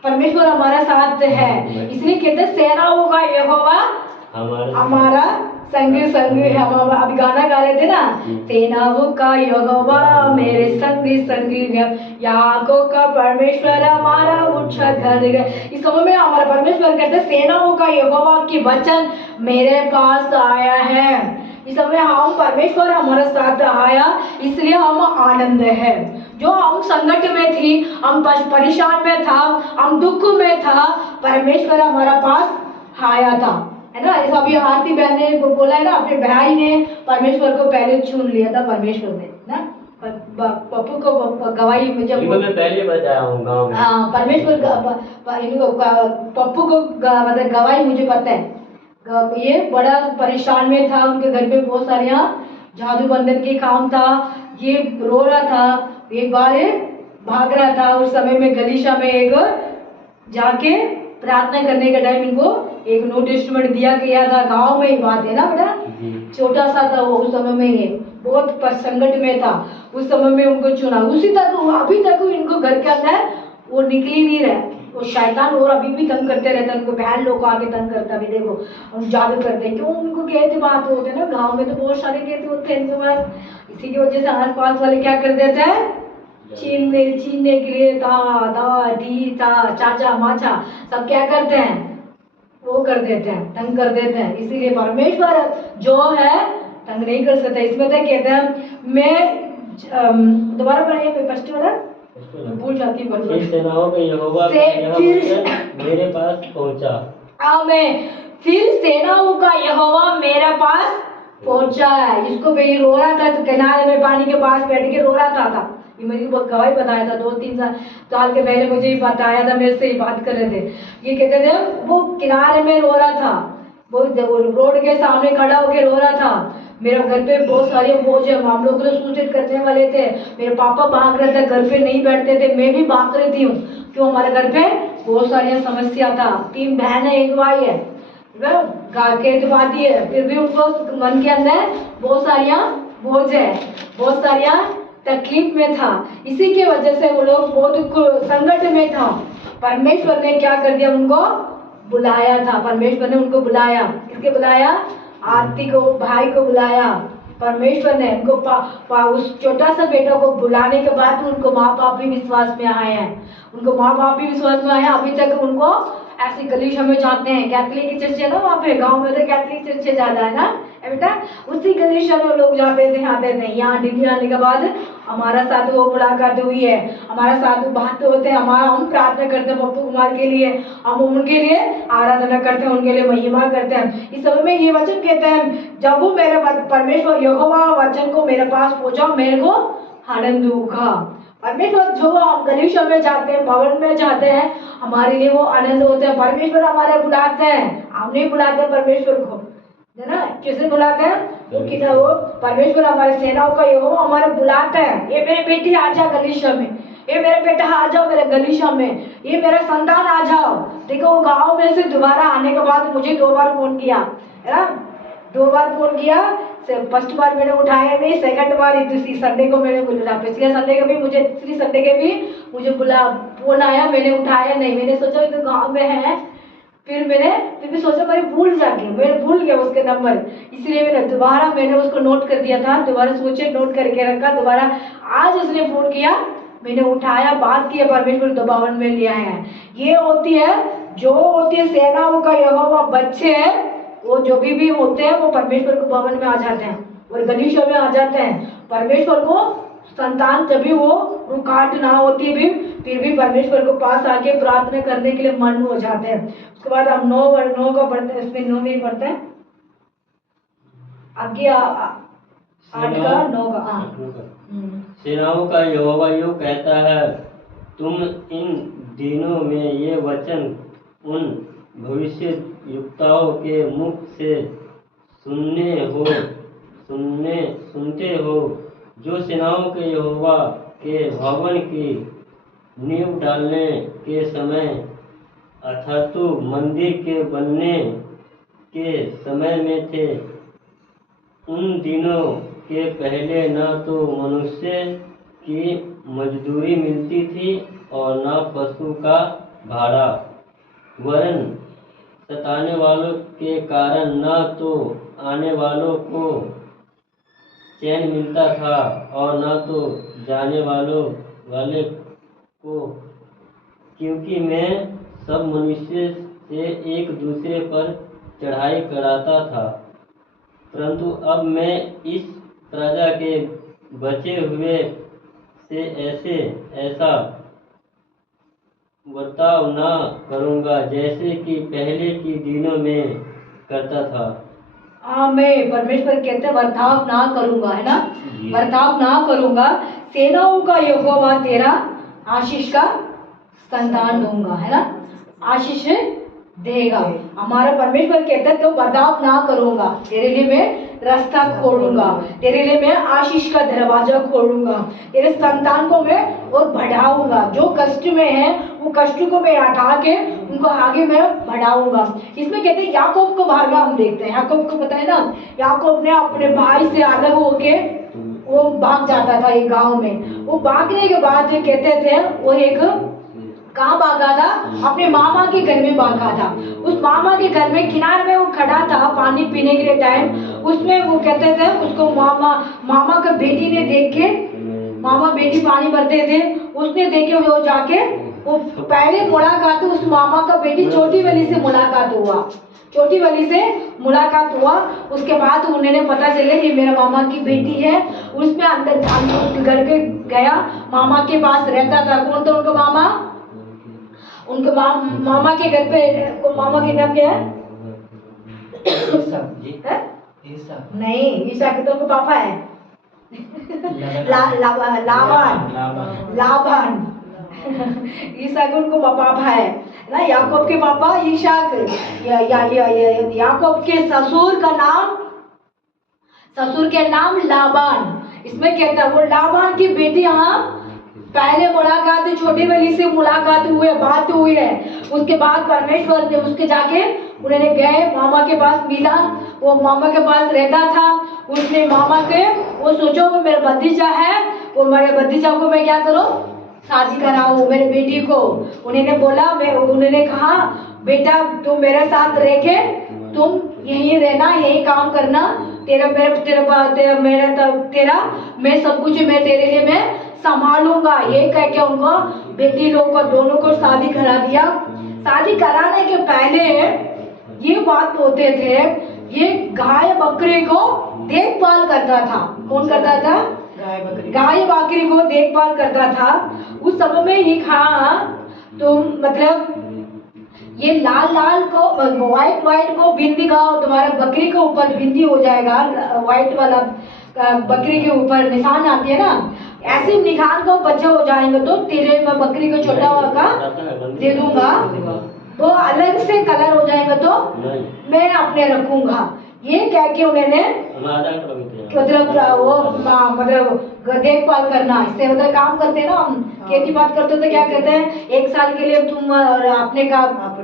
परमेश्वर हमारा साथ है। इसलिए कहते हैं सेनाओं का यहोवा हमारा संग है। हम अभी गाना गा रहे थे ना, सेनाओं का यहोवा मेरे संग है, याकों का परमेश्वर हमारा ऊंचा घर है। इस समय में हमारा परमेश्वर कहते हैं सेनाओं का यहोवा की वचन मेरे पास आया है। इस समय हम परमेश्वर हमारे साथ आया, इसलिए हम आनंद है। जो हम संकट में थी, हम परेशान में था, हम दुख में था, परमेश्वर हमारा पास आया था, है ना। ऐसा अभी आरती बहन ने बोला है ना, अपने भाई ने परमेश्वर को पहले चुन लिया था। परमेश्वर ने ना पप्पू को गवाही में जब मैं पहले बताया हूँ गाँव में। हाँ, परमेश्वर पप्पू को मतलब गवाही मुझे पता है। ये बड़ा परेशान में था, उनके घर पे बहुत सारे जादू बंधन के काम था। ये रो रहा था, एक बार भाग रहा था। उस समय में गलीशा में एक जाके प्रार्थना करने का टाइम इनको एक नो टेस्टमेंट दिया गया था। गांव में ही बात है ना बेटा, छोटा सा था वो। उस समय में ये बहुत संकट में था। उस समय में उनको चुना। उसी तक अभी तक इनको घर के अंदर वो निकल ही नहीं रहा। वो शैतान और अभी भी तंग करते रहता है उनको। बहन लोग आके तंग करता है। अभी देखो हम जादू करते हैं। क्यों? उनको कहते बात होते हैं ना, गाँव में तो बहुत सारे कहते होते हैं इनके पास। इसी की वजह से आस पास वाले क्या कर देते हैं, छीनने के लिए दा दी चाचा माचा सब क्या करते हैं, वो कर देते हैं, तंग कर देते हैं। इसीलिए परमेश्वर जो है तंग नहीं कर सकता। इसमें तो कहते हैं मैं दोबारा पढ़ाइए फर्स्ट वाला, भूल जाती हूँ। फिर सेनाओं के यहोवा का यह वचन मेरे पास पहुंचा। आमीन। फिर सेनाओं का यहोवा मेरे पास पहुंचा है। इसको भी रो रहा था, तो किनारे में पानी के पास बैठ के रो रहा था। ये मेरी गवाही बताया था 2-3 साल के पहले मुझे ही बताया था। मेरे से ही बात कर रहे थे। ये कहते थे वो किनारे में रो रहा था, वो रोड के सामने खड़ा होकर रो रहा था। मेरा घर पे बहुत सारे बोझ है, हम लोग तो सुसाइड करने वाले थे। मेरे पापा भाग रहे थे, घर पे नहीं बैठते थे, मैं भी भाग रही थी। क्यों? हमारे घर पे बहुत सारी समस्या था। 3 बहन है, 1 भाई है, है। फिर भी उनको मन के अंदर बहुत सारिया बोझ है, बहुत सारिया तकलीफ में था। इसी की वजह से वो लोग बहुत संकट में था। परमेश्वर ने क्या कर दिया, उनको बुलाया था। परमेश्वर ने उनको बुलाया। किसके बुलाया? आरती को, भाई को बुलाया। परमेश्वर ने उनको उस छोटा सा बेटा को बुलाने के बाद उनको माँ बाप भी विश्वास में आए हैं, उनको माँ बाप भी विश्वास में आए हैं। अभी तक उनको ऐसी गलीशा में जाते हैं, कैथलिक चर्च है ना वहाँ पे गांव में, तो कैथलिक चर्च ज़्यादा है ना बेटा, उसी गलीशा में लोग जाते थे आते थे। यहाँ डिग्री आने के बाद हमारा साथ वो मुलाकात हुई है, हमारा साथ बात होते हैं, हम प्रार्थना करते हैं पप्पू कुमार के लिए, हम उनके लिए आराधना करते हैं, उनके लिए महिमा करते हैं। इस समय में ये वचन कहते हैं, जब वो मेरे परमेश्वर यहोवा वचन को मेरे पास पहुंचा, मेरे को आनंद होगा। परमेश्वर जो हम गलीशा में जाते हैं, भवन में जाते हैं, हमारे लिए वो आनंद होते हैं। परमेश्वर हमारे बुलाते हैं, हम नहीं बुलाते परमेश्वर को, है ना, किसे बुलाते हैं? वो परमेश्वर हमारे सेनाओं का यहोवा हमारे बुलाते हैं, ये मेरे बेटी आ जा गलीशा में, ये मेरे बेटा आ जाओ मेरे गलीशा में, ये मेरा संतान आ जाओ। देखो वो गाँव में से दोबारा आने के बाद मुझे 2 बार फोन किया, है ना, 2 बार फोन किया। फर्स्ट बार मैंने उठाया नहीं, सेकंड बार दूसरी संडे को मैंने बुला, पिछले संडे के भी मुझे, तीसरी संडे के भी मुझे फोन आया, मैंने उठाया नहीं, मैंने सोचा तो गाँव में है, फिर भी सोचा मैंने भूल गया उसके नंबर, इसलिए मैंने उसको नोट कर दिया था, दोबारा सोचे नोट करके रखा, दोबारा आज उसने फोन किया, मैंने उठाया, बात किया, परमेश्वर भवन में ले आया है। ये होती है सेनाओं का यहोवा बच्चे हैं, वो जो भी होते हैं वो परमेश्वर को भवन में आ जाते हैं और गलीशा में आ जाते हैं। परमेश्वर को संतान जब भी वो रुकावट ना होती भी, फिर भी परमेश्वर को पास आके प्रार्थना करने के लिए मन हो जाते हैं। उसके बाद हम 9 का पढ़ते हैं, इसमें 9 में पढ़ते हैं आगे 8 का 9 का। सेनाओं का यहोवा यूं कहता है, तुम इन दिनों में ये वचन उन भविष्यद्वक्ताओं के मुख से सुनते हो जो सेनाओं के यहोवा के भवन की नींव डालने के समय अथातु मंदिर के बनने के समय में थे। उन दिनों के पहले न तो मनुष्य की मजदूरी मिलती थी और न पशु का भाड़ा, वरन सताने वालों के कारण न तो आने वालों को चैन मिलता था और न तो जाने वाले को, क्योंकि मैं सब मनुष्य से एक दूसरे पर चढ़ाई कराता था। परंतु अब मैं इस प्रजा के बचे हुए से ऐसा बर्ताव ना करूँगा जैसे कि पहले के दिनों में करता था। मैं परमेश्वर कहते बर्ताव ना करूँगा, है ना, बर्ताव ना करूँगा। सेनाओं का यहोवा तेरा आशीष का संतान दूंगा, है ना, आशीष देगा। हमारा परमेश्वर कहता है तो बर्ताव ना करूँगा, तेरे लिए मैं रास्ता खोलूंगा, तेरे लिए मैं आशीष का दरवाजा खोलूंगा, तेरे संतान को मैं और बढ़ाऊंगा। जो कष्ट में है वो कष्ट को मैं हटा के उनको आगे मैं बढ़ाऊंगा। इसमें कहते हैं याकूब को भाग हम देखते हैं, याकूब को पता है ना, याकूब ने अपने भाई से अलग होके वो भाग जाता था एक गांव में। वो भागने के बाद कहते थे वो एक कहाँ भागा था, अपने मामा के घर में भागा था। उस मामा के घर में किनारे में वो खड़ा था पानी पीने के लिए टाइम, उसमें वो कहते थे उसको मामा का बेटी ने देख के, मामा बेटी पानी भरते थे, उसने देखे वो जाके वो पहले मुलाकात उस मामा का बेटी छोटी वाली से मुलाकात हुआ, उसके बाद उन्होंने पता चले कि मेरा मामा की बेटी है। उसमें अंदर घर के गया, मामा के पास रहता था। कौन था उनका मामा? उनके मामा के घर पे, मामा के नाम क्या है? नहीं, ईसा के तो उनका पापा है लाबान। ईसा के उनको पापा है ना, याकूब के पापा ईशाक। याकूब के ससुर के नाम लाबान। इसमें कहता है वो लाबान की बेटी यहाँ पहले मुलाकात छोटी वाली से मुलाकात हुई है, बात हुई है। उसके बाद परमेश्वर ने उसके जाके उन्होंने गए मामा के पास मिला, वो मामा के पास रहता था। उसने मामा के वो सोचो वो मेरा भतीजा है, वो मेरे भतीजा को मैं क्या करूँ, शादी कराऊँ मेरे बेटी को। उन्होंने कहा बेटा तुम मेरे साथ रह के तुम यहीं रहना, यही काम करना, तेरा मैं सब कुछ मैं तेरे लिए मैं संभालूंगा। ये कह के उनको बेटी लोग को दोनों को शादी करा दिया। शादी कराने के पहले ये बात होते थे, ये गाय बकरी को देखभाल करता था। कौन करता था? गाय बकरी को देखभाल करता था। उस समय में ही कहा तो मतलब ये लाल लाल को व्हाइट व्हाइट को बिंदी का तुम्हारे बकरी के ऊपर बिंदी हो जाएगा, व्हाइट वाला बकरी के ऊपर निशान आती है ना, ऐसे निशान को बच्चे हो जाएंगे तो तेरे मैं बकरी को छोटा का दे दूंगा, वो अलग से कलर हो जाएगा तो मैं अपने रखूंगा। ये कह के उन्होंने मतलब वो मतलब देखभाल करना, इससे मतलब काम करते हैं ना हम, खेती बात करते तो क्या कहते हैं, 1 साल के लिए तुम अपने का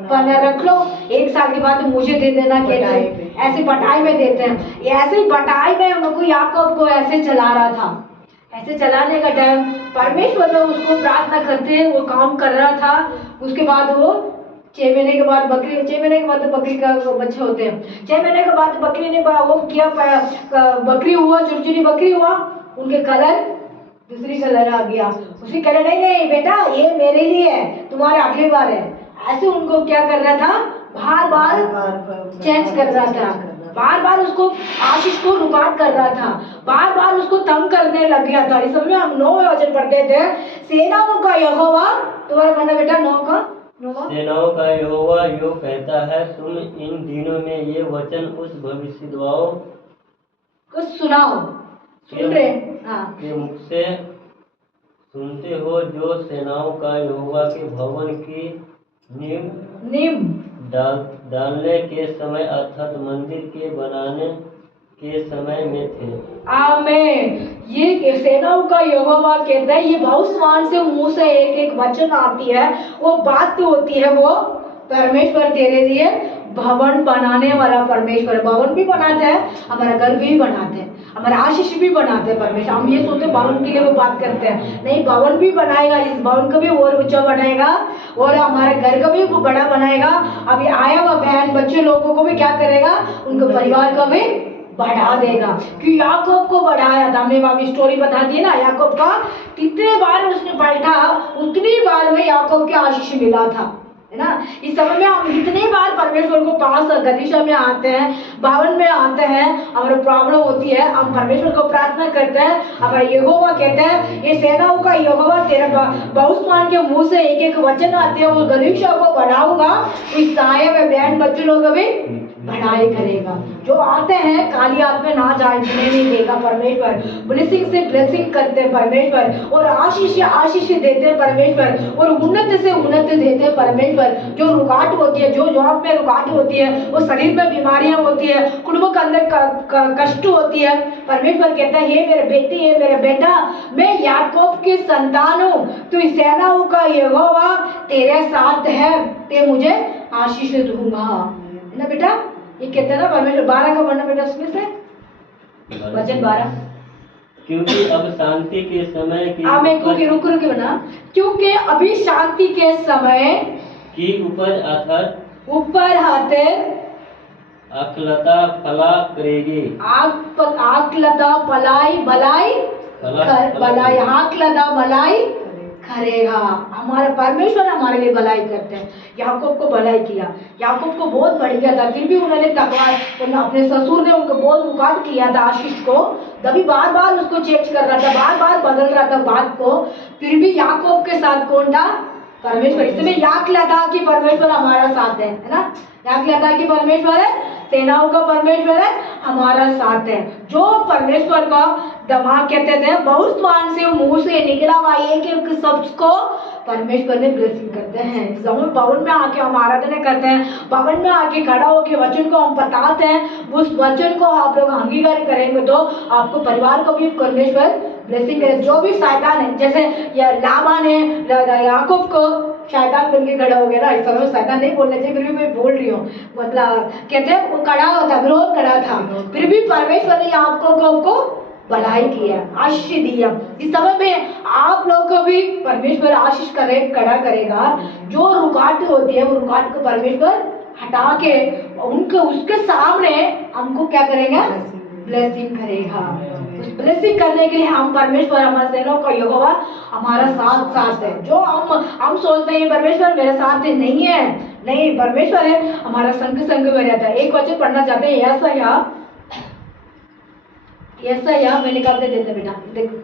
पना रख लो, 1 साल के बाद मुझे दे देना, खेती ऐसे बटाई में देते हैं। ऐसे ही बटाई में उनको याकूब को ऐसे चला रहा था। ऐसे चलाने का टाइम परमेश्वर ने उसको प्रार्थना करते वो काम कर रहा था। उसके बाद वो 6 महीने के बाद बकरी, 6 महीने के बाद तो बकरी का बच्चे होते हैं, 6 महीने के बाद बकरी ने वो किया, बकरी हुआ, चुरचुरी बकरी हुआ, उनके कलर दूसरी कलर आ गया। उसकी कलर नहीं नहीं बेटा ये मेरे लिए है, तुम्हारे अगली बार है। ऐसे उनको क्या कर रहा था, बार बार चेंज कर रहा था, बार बार उसको आशीष को रुकावट कर रहा था, बार बार उसको तंग करने लग गया था। इस समय हम 9वें वचन पढ़ते थे, सेनाओं का यहोवा, तुम्हारा पढ़ना बेटा 9 का सेनाओं का यहोवा यो कहता है, तुम इन दिनों में ये वचन उस भविष्यद्वक्ताओं को सुनाओ, सुन रहे के मुख से सुनते हो, जो सेनाओं का यहोवा के भवन की नींव डालने के समय अर्थात मंदिर के बनाने के समय में थे। आमीन। ये सेनाओं का यहोवा कहता है, ये भविष्यवाणी से मुंह से एक एक वचन आती है, वो बात होती है, वो परमेश्वर तेरे लिए भवन बनाने वाला परमेश्वर भवन भी बनाते हैं, हमारा घर भी बनाते हैं, हमारा आशीष भी बनाते हैं परमेश्वर। हम ये सोचते भवन के लिए वो बात करते हैं, नहीं, भवन भी बनाएगा, इस भवन को भी और ऊंचा बनाएगा और हमारे घर को भी वो बड़ा बनाएगा। अभी आया हुआ बहन बच्चे लोगों को भी क्या करेगा, उनको परिवार को भी बढ़ा देगा। कि याकूब को बढ़ाया था, हमने अभी स्टोरी बता दी ना याकूब का, कितने बार उसने बैठा उतनी बार में याकूब के आशीष मिला था, है ना। इस समय में हम कितनी बार परमेश्वर को पास गदिशा में आते हैं, भवन में आते हैं, हमारी प्रॉब्लम होती है, हम परमेश्वर को प्रार्थना करते हैं, हमारा यहोवा कहते हैं, ये सेनाओं का यहोवा तेरे भविष्यवाणी के मुंह से एक एक वचन आते हैं, वो गदिशा को बढ़ाऊंगा, इस साये में बहन बच्चे लोग भी बढ़ाई करेगा। जो आते हैं काली हाथ में ना जाए, जिन्हें नहीं देगा परमेश्वर, ब्लेसिंग से ब्लेसिंग करते हैं परमेश्वर, और आशीष से आशीष देते हैं परमेश्वर, और उन्नत से उन्नत देते हैं परमेश्वर। जो रुकावट होती है, जो जॉब में रुकावट होती है, वो शरीर में बीमारियां होती है, कुटुंब के अंदर कष्ट होती है, परमेश्वर कहता है, ये मेरे बेटी है, मेरे बेटा, मैं याकूब की संतान हूँ, तू सेनाओं का यहोवा तेरे साथ है, ते मुझे आशीष दूंगा, है ना बेटा। ये कहते हैं ना परमेश्वर। 12 का पढ़ना बेटा, उसमें से वचन 12। क्योंकि अब शांति के समय की रुक के बना, क्योंकि अभी शांति के समय की उपज अर्थात ऊपर आते आखलता फला करेगी, आखलता भलाई भलाई भलाई, आखलता भलाई करेगा। हमारा परमेश्वर हमारे लिए भलाई करते हैं। याकूब को भलाई किया, याकूब को बहुत बढ़िया था, फिर भी उन्होंने अपने ससुर ने उनको बहुत मुकाट किया था आशीष को, तभी बार बार उसको चेंज कर रहा था, बार बार बदल रहा था बात को, फिर भी याकूब के साथ कौन था, परमेश्वर। इसमें याकलता की परमेश्वर हमारा साथ है ना, याकलता की परमेश्वर है, सेनाओं का परमेश्वर है, हमारा साथ है। जो परमेश्वर का दिमाग कहते थे, भविष्यवाणी से मुंह से निकला हुआ एक एक शब्द को परमेश्वर ने ब्लेसिंग करते हैं। भवन में आके हम आराधना करते हैं, भवन में आके खड़ा होकर वचन को हम बताते हैं, उस वचन को आप लोग अंगीकार करेंगे तो आपको परिवार को भी परमेश्वर ब्लेसिंग करे। जो भी शैतान है, जैसे लाबान है, याकूब को शैतान बन के खड़ा हो गया ना, इस समय शैतान नहीं बोलना चाहिए, फिर भी मैं बोल रही हूँ, मतलब कहते हैं वो खड़ा होता, विरोध खड़ा था, फिर भी परमेश्वर ने याकूब को भलाई किया, आशीष दिया। इस समय में आप लोग को भी परमेश्वर आशीष खड़ा करेगा। जो रुकावट होती है, वो रुकावट को परमेश्वर हटा के उनके उसके सामने हमको क्या करेंगे, ब्लेसिंग करेगा। उस ब्लेसिंग करने के लिए हम परमेश्वर हमारे सेनाओं का यहोवा हमारा साथ साथ है। जो हम सोचते हैं परमेश्वर मेरे साथ नहीं है, नहीं, परमेश्वर है हमारा संग संग में रहता है। एक वचन पढ़ना चाहते हैं, यशायाह मैंने कहा देते बेटा, देखो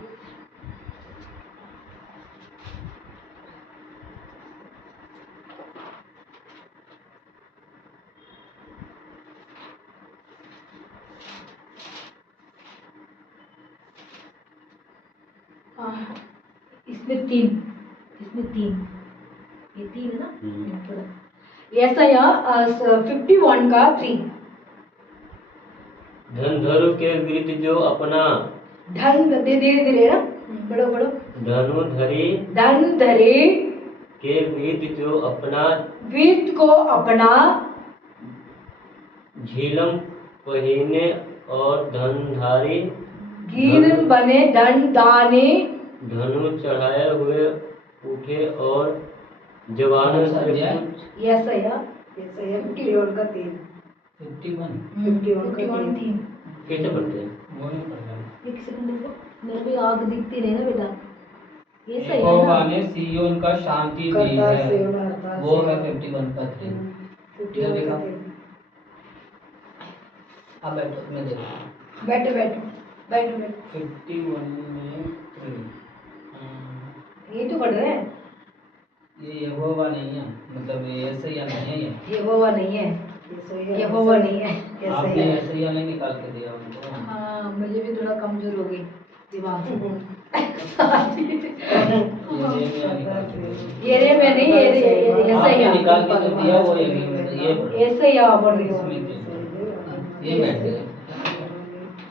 इसमें तीन, ये तीन है ना। यशायाह 51 का 3। धनुधर के विरुद्ध जो अपना धीरे धीरे ना, बड़ो धनुधरी के विरुद्ध जो अपना वित्त को अपना झिलम पहिने और धनधारी गिर बने दंडाने धनु चढ़ाए हुए उठे और जवानों से पूछ। यशायाह 51 का 3। 51 3। कैसे पढ़ते हैं? वो नहीं पढ़ रहा। एक सेकंड देखो, मेरे को आग दिखती नहीं ना बेटा, ये सही है यहोवा ना। ने सिय्योन का शांति दी करतार है, से होना हरताल वो से। है 51 का 3। 51 का 3। अब बैठो, मैं देखता हूँ। बैठो बैठो बैठो बैठो, 51 में 3। ये तो पढ़ रहे हैं। ये यहोवा नहीं है, मतलब ये ऐसे या नहीं है ये। यहोवा नहीं है, यहोवा नहीं है। आपने ऐसे या नहीं निकाल के दिया उनको। हाँ, मुझे भी थोड़ा कमजोर हो गई दिमाग। ये में नहीं, ये आपने निकाल के जो दिया वो ये ऐसे या पढ़ रही हूँ। ये बैठ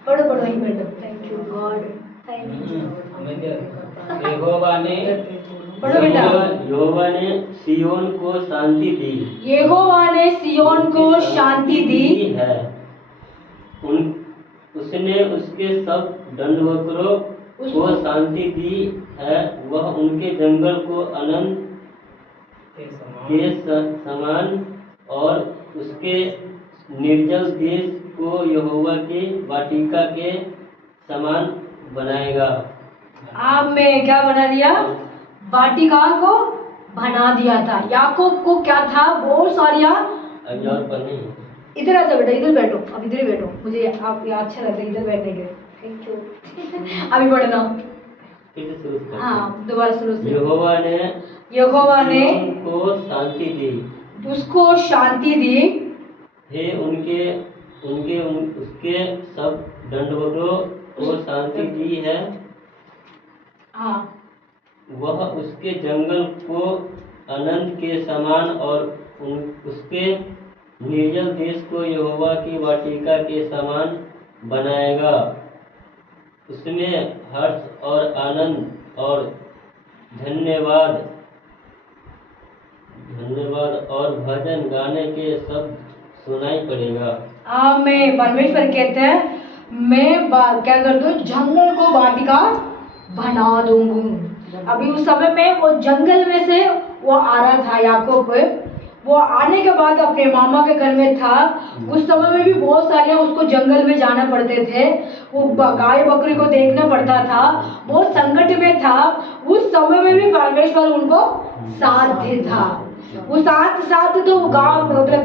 पढ़ो पढ़ो, ही madam, thank you God, thank you. हमें क्या यहोवा ने पढ़ो बेटा। यहोवा ने सिय्योन को शांति दी, यहोवा ने सिय्योन को शांति दी है। उसने उसके सब दंडवक्रों को शांति दी है। वह उनके जंगल को अनंत के समान और उसके निर्जल देश को यहोवा की वाटिका के समान बनाएगा। आमीन। क्या बना दिया? वाटिका को बना दिया था। याकूब को क्या था? बहुत सारिया। इधर आ जाओ बेटा, इधर बैठो, अब इधर ही बैठो, मुझे आप अच्छा लगता है इधर बैठने के। Thank you. अभी पढ़ना। हाँ, दोबारा शुरू से। यहोवा ने को शांति दी, उसको शांति दी हे उसके सब दंडवक्रों को शांति दी है। हाँ, वह उसके जंगल को अनंत के समान और उसके निर्जल देश को यहोवा की वाटिका के समान बनाएगा। उसमें हर्ष और आनंद और धन्यवाद और भजन गाने के शब्द सुनाई पड़ेगा। आमीन। परमेश्वर कहते हैं मैं क्या कर दूं? जंगल को वाटिका बना दूंगी। अभी उस समय में वो जंगल में से वो आ रहा था याकूब। वो आने के बाद अपने मामा के घर में था। उस समय में भी बहुत सारे उसको जंगल में जाना पड़ते थे। वो गाय बकरी को देखना पड़ता था, बहुत संकट में था। उस समय में भी परमेश्वर उनको साथ देता। वो साथ तो गाँव मतलब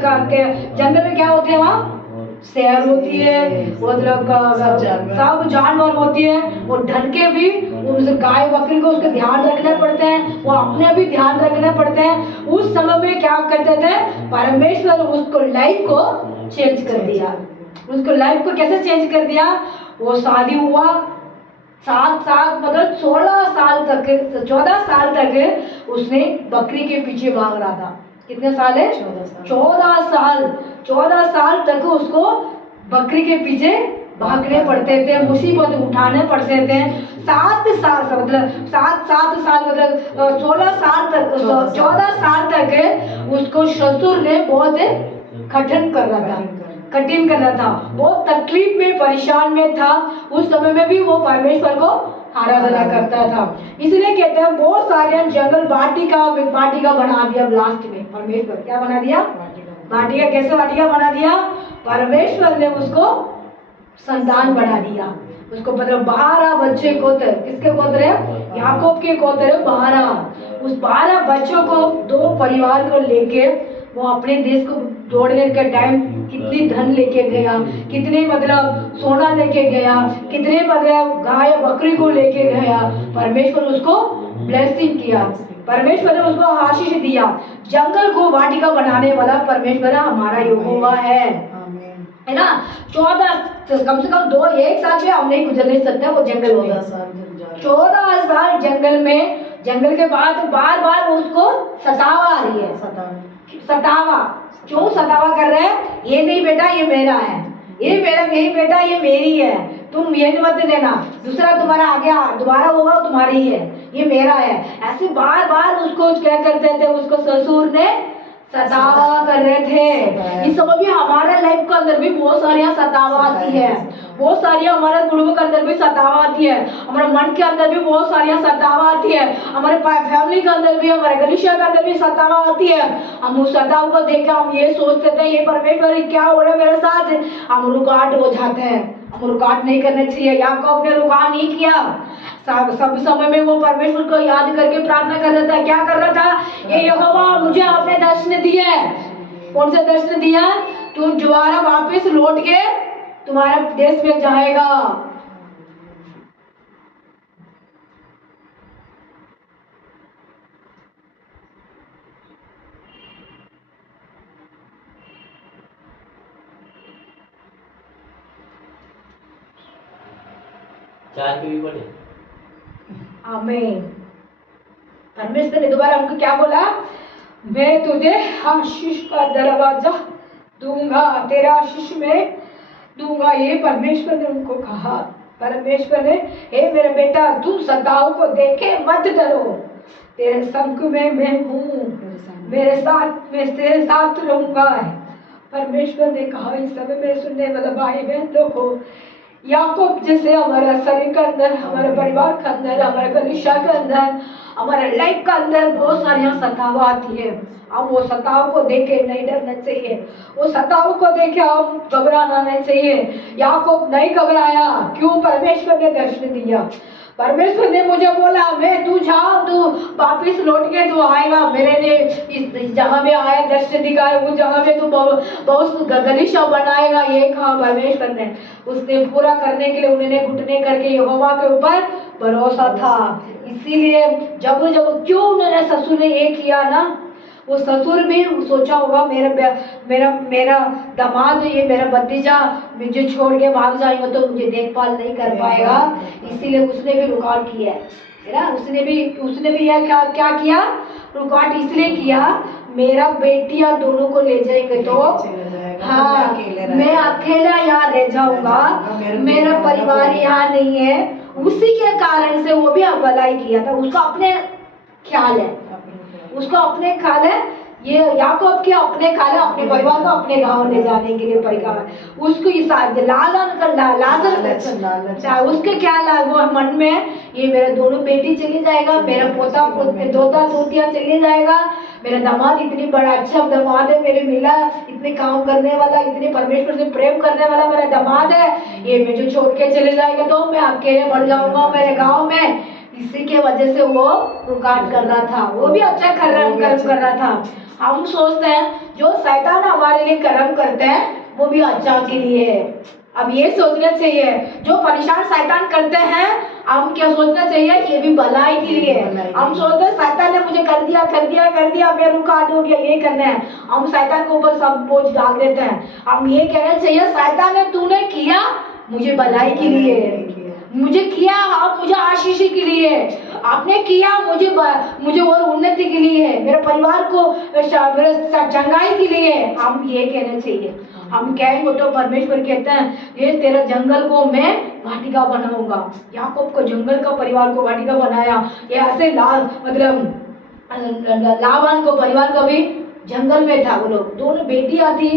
जंगल में क्या होते हैं? वहाँ शेर होती है, सब जानवर होती है। वो ढल के भी उस गाय बकरी को उसका ध्यान रखना पड़ते हैं, वो अपने भी ध्यान रखना पड़ते हैं। उस समय में क्या करते थे? परमेश्वर उसको लाइफ को चेंज कर दिया। उसको लाइफ को कैसे चेंज कर दिया? वो शादी हुआ 7 साल मतलब 14 साल तक उसने बकरी के पीछे भाग रहा था। कितने साल है? 14 साल तक उसको बकरी के पीछे भागने पड़ते थे, मुसीबत उठाने पड़ते थे। 7 साल मतलब 7 साल मतलब 16 साल तक 14 साल तक उसको ससुर ने बहुत कठिन कर रहा था, बहुत तकलीफ में परेशान में था। उस समय में भी वो परमेश्वर को आराधना करता था। इसलिए कहते हैं बहुत सारे जंगल वाटिका बना दिया। लास्ट में परमेश्वर क्या बना दिया? वाटिका। कैसे वाटिका बना दिया? परमेश्वर ने उसको संतान बढ़ा दिया उसको, मतलब 12 बच्चे कोतर, किसके कोतर है? याकूब के कोतर है 12। उस 12 बच्चों को, 2 परिवार को लेके वो अपने देश को दौड़ने के टाइम कितनी धन लेके गया, कितने मतलब सोना लेके गया, कितने मतलब गाय बकरी को लेके गया। परमेश्वर उसको ब्लेसिंग किया, परमेश्वर ने उसको आशीष दिया। जंगल को वाटिका बनाने वाला परमेश्वर हमारा यहोवा है ना। 14 कम से कम 1 साल में हम नहीं गुजर नहीं सकते वो जंगल में। 14 साल जंगल में, जंगल के बाद बार बार उसको सतावा आ रही है। सतावा क्यों सतावा कर रहे हैं? ये नहीं बेटा ये मेरा है, ये मेरा यही बेटा ये मेरी है, तुम ये मत देना, दूसरा तुम्हारा आ गया दोबारा होगा तुम्हारी है, ये मेरा है। ऐसे बार बार उसको क्या करते थे, उसको ससुर ने सतावा कर रहे थे। इस समय भी हमारे लाइफ के अंदर भी बहुत सारी सतावा आती है, बहुत सारी हमारे कुटुंब के अंदर भी सतावा आती है, हमारे मन के अंदर भी बहुत सारी सतावा आती है, हमारे फैमिली के अंदर भी, हमारे गलिशा के अंदर भी सतावा आती है। हम उस सताव को देख हम ये सोचते थे ये परमेश्वर क्या हो रहा है मेरे साथ, हम रुकावट हो जाते हैं। हम रुकावट नहीं करना चाहिए। याकूब ने रुकावट नहीं किया, सब समय में वो परमेश्वर को याद करके प्रार्थना कर रहा था। क्या कर रहा था? ये यहोवा मुझे आपने दर्शन दिया है। कौन सा दर्शन दिया? तू दोबारा वापस लौट के तुम्हारा देश में जाएगा। चार के भी पढ़े। आमीन। परमेश्वर ने दोबारा हमको क्या बोला? मैं तुझे आशीष का दरवाजा दूंगा, तेरा आशीष में दूंगा। ये परमेश्वर ने उनको कहा। परमेश्वर ने, हे मेरा बेटा तुम सताव को देखे मत डरो, तेरे संग में मैं हूँ, मेरे साथ मैं तेरे साथ रहूंगा। परमेश्वर ने कहा। इस समय में सुनने वाला भाई बहन लोगों, याकूब जैसे हमारा शरीर के अंदर, हमारे परिवार के अंदर, हमारे कलीसिया के अंदर, हमारे लाइफ के अंदर बहुत सारी सताव आती है। हम वो सताव को देखे नहीं डरना चाहिए, वो सताव को देखे हम घबराना नहीं चाहिए। याकूब नहीं घबराया। क्यों? परमेश्वर ने दर्शन दिया। परमेश्वर ने मुझे बोला मैं तू जा, तू वापिस लौट के तू आएगा मेरे लिए। इस जहाँ में आया दर्शन दिखाए, वो जहाँ में तू बहुत गलीशा बनाएगा। ये कहा परमेश्वर ने। उसने पूरा करने के लिए उन्होंने घुटने करके यहोवा के ऊपर भरोसा था। इसीलिए जब क्यों उन्होंने ससुर ने ये किया ना, वो ससुर भी सोचा होगा मेरा दामाद, ये मेरा भतीजा मुझे छोड़ के भाग जाएगा तो मुझे देखभाल नहीं कर पाएगा, इसीलिए उसने भी रुकावट किया है ना। उसने भी यह क्या किया? रुकावट इसलिए किया, मेरा बेटियां दोनों को ले जाएंगे तो हाँ मैं अकेला यहाँ रह जाऊंगा, मेरा परिवार यहाँ नहीं है। उसी के कारण से वो भी भलाई किया था। उसका अपने ख्याल है, उसको अपने ख्याल है, ये याकूब के अपने ख्याल है, अपने परिवार को अपने गांव ले जाने के लिए परिकार उसको उसके क्या वो मन में ये मेरा दोनों बेटी चली जाएगा, मेरा पोता दोतिया चली जाएगा, मेरा दामाद इतनी बड़ा अच्छा दामाद है मेरे मिला, इतने काम करने वाला, इतने परमेश्वर से प्रेम करने वाला मेरा दामाद है, ये मुझे छोड़ के चले जाएगा तो मैं अकेले मर जाऊंगा मेरे गाँव में। इसी के वजह से वो रुकावट कर रहा था। वो भी अच्छा कर्म कर रहा था। हम सोचते हैं जो शैतान हमारे लिए कर्म करते हैं वो भी अच्छा के लिए है। अब ये सोचना चाहिए जो परेशान शैतान करते हैं, हम क्या सोचना चाहिए? ये भी भलाई के लिए। हम सोचते हैं शैतान ने मुझे कर दिया मैं रुकावट हो गया, ये करना है। हम शैतान के ऊपर सब बोझ डाल देते हैं। हम ये कहना चाहिए शैतान ने तूने किया मुझे भलाई के लिए, मुझे किया आप मुझे आशीष के लिए, आपने किया मुझे और उन्नति के लिए, मेरे परिवार को चंगाई के लिए। हम ये कहना चाहिए। हम कहेंगे तो परमेश्वर कहते हैं ये तेरा जंगल को मैं वाटिका बनाऊंगा। याकूब को जंगल का परिवार को वाटिका बनाया। ये ऐसे लाबान को परिवार को भी जंगल में था। वो लोग दोनों बेटियां थी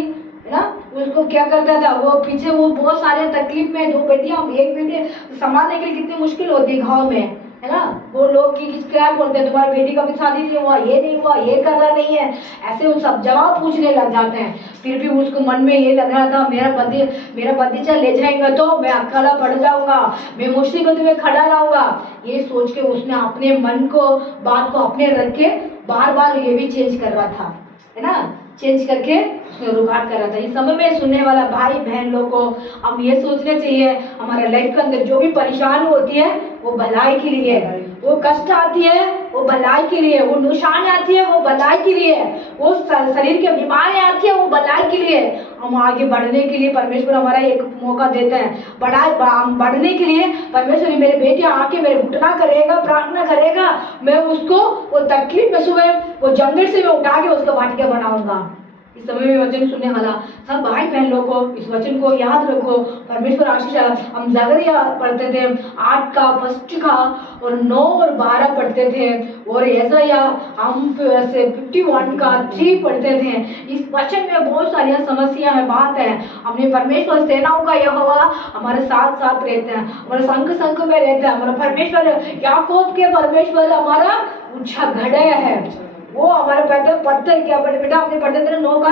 है ना, उसको क्या करता था वो पीछे वो बहुत सारे तकलीफ में, 2 बेटियां, एक बेटी संभालने के लिए कितनी मुश्किल होती है गाँव में। है ना। वो लोग की क्या बोलते हैं, तुम्हारी बेटी का भी शादी नहीं हुआ, ये नहीं हुआ, ये करना नहीं है, ऐसे वो सब जवाब पूछने लग जाते हैं। फिर भी उसको मन में ये लग रहा था मेरा भतीजा ले जाएंगे तो मैं अकेला पड़ जाऊंगा, मैं मुसीबत में खड़ा रहूंगा। ये सोच के उसने अपने मन को बात को अपने रख के बार बार ये भी चेंज कर रहा था, है ना, चेंज करके उसने रुकावट कर रहा था। इस समय में सुनने वाला भाई बहन लोग को हम ये सोचना चाहिए, हमारे लाइफ के अंदर जो भी परेशानी होती है वो भलाई के लिए है, वो कष्ट आती है वो भलाई के लिए, वो नुकसान आती है वो भलाई के लिए, वो शरीर की बीमारी आती है वो भलाई के लिए। हम आगे बढ़ने के लिए परमेश्वर हमारा एक मौका देते हैं, बढ़ने के लिए परमेश्वर मेरे बेटे आके मेरे घुटना करेगा, प्रार्थना करेगा, मैं उसको वो तकलीफ में सुबह वो जंगल से मैं उठा के उसका वाटिका बनाऊंगा। इस समय में वचन सुनने वाला सब भाई बहन लोग को इस वचन को याद रखो। परमेश्वर आशीष। हम जगरिया पढ़ते थे 8 का 1 का और 9 और 12 पढ़ते थे, और ऐसा हम 51 का 3 पढ़ते थे। इस वचन में बहुत सारी समस्या है, बात है। हमने परमेश्वर सेनाओं का यहोवा हमारे साथ साथ रहते हैं, हमारे संग में रहते हैं। हमारा परमेश्वर याकूब के परमेश्वर हमारा ऊंचा घड़ा है, वो हमारे पत्थर क्या बेटा हमने पढ़ते थे 9 का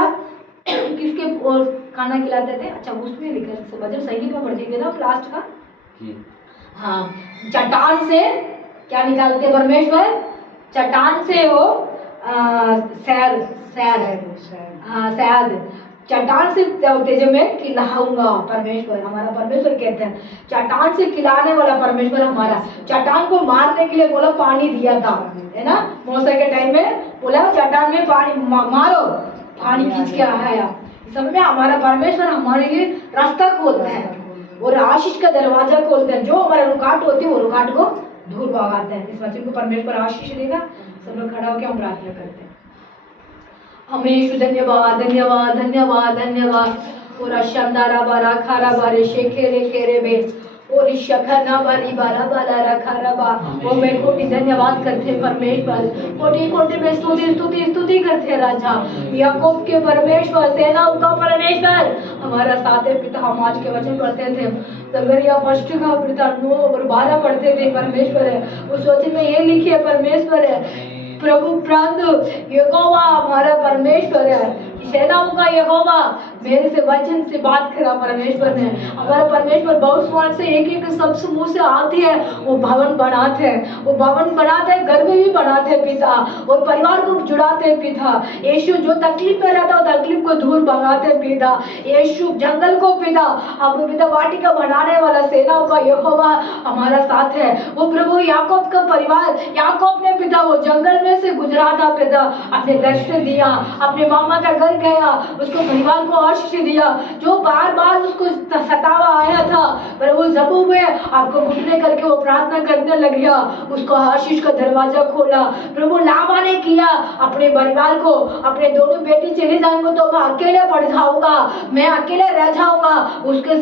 किसके और खाना खिलाते थे। अच्छा उसमें लिखा वचन सही में पढ़ते थे ना लास्ट का। हाँ, चट्टान से क्या निकालते परमेश्वर, चट्टान से वो शहद चट्टान से तेजो में खिलाऊंगा। परमेश्वर हमारा परमेश्वर कहते हैं चट्टान से खिलाने वाला परमेश्वर हमारा। चट्टान को मारने के लिए बोला पानी दिया था, है ना, मूसा के टाइम में बोला चट्टान में पानी मारो, पानी खींच के आया। इस समय में हमारा परमेश्वर हमारे लिए रास्ता खोलते हैं और आशीष का दरवाजा खोलते हैं। जो हमारा रुकावट होती है वो रुकावट को दूर भगाते हैं। इस वचन को परमेश्वर आशीष देगा। सब लोग खड़ा होकर हम प्रार्थना करते हैं। हमें धन्यवाद धन्यवाद धन्यवाद धन्यवाद। और अशंदारा बारा खारा बारे शेखेरे खेरे बे और शखना बारी बारा बाला रखा रबा। वो मैं कोटि धन्यवाद करते परमेश्वर, कोटि कोटि में स्तुति स्तुति स्तुति करते राजा। याकूब के परमेश्वर, सेनाओं का परमेश्वर हमारा साथ है पिता। हम आज के वचन पढ़ते थे जकरिया 1 का पिता 9 और 12 पढ़ते थे परमेश्वर है। उस वचन में ये लिखे परमेश्वर है प्रभु प्रांत यहोवा हमारा परमेश्वर है, सेनाओं का यहोवा मेरे से वचन से बात करा परमेश्वर ने। हमारा परमेश्वर बहुत स्वान से एक शब्द मुंह से आती है वो भवन बनाते हैं, वो भवन बनाते हैं, घर में भी बनाते हैं पिता, और परिवार को जुड़ाते हैं पिता। यीशु जो तकलीफ में रहता है तकलीफ को दूर भगाते हैं पिता। यीशु जंगल को पिता अब पिता वाटिका बनाने वाला सेनाओं का यहोवा हमारा साथ है। वो प्रभु याकूब का परिवार, याकूब ने पिता वो जंगल में से गुजरा था पिता, अपने दर्शन दिया, अपने मामा का घर गया, उसको परिवार को आशीष दिया। जो बार बार उसको सतावा आया था पर वो जबू में आपको घुटने करके वो प्रार्थना करने लग गया, उसको आशीष का दरवाजा खोला। प्रभु लाभा ने किया अपने परिवार को, अपने दोनों बेटी चले जाएंगे तो मैं अकेले पड़ जाऊंगा, मैं अकेले रह जाऊंगा। उसके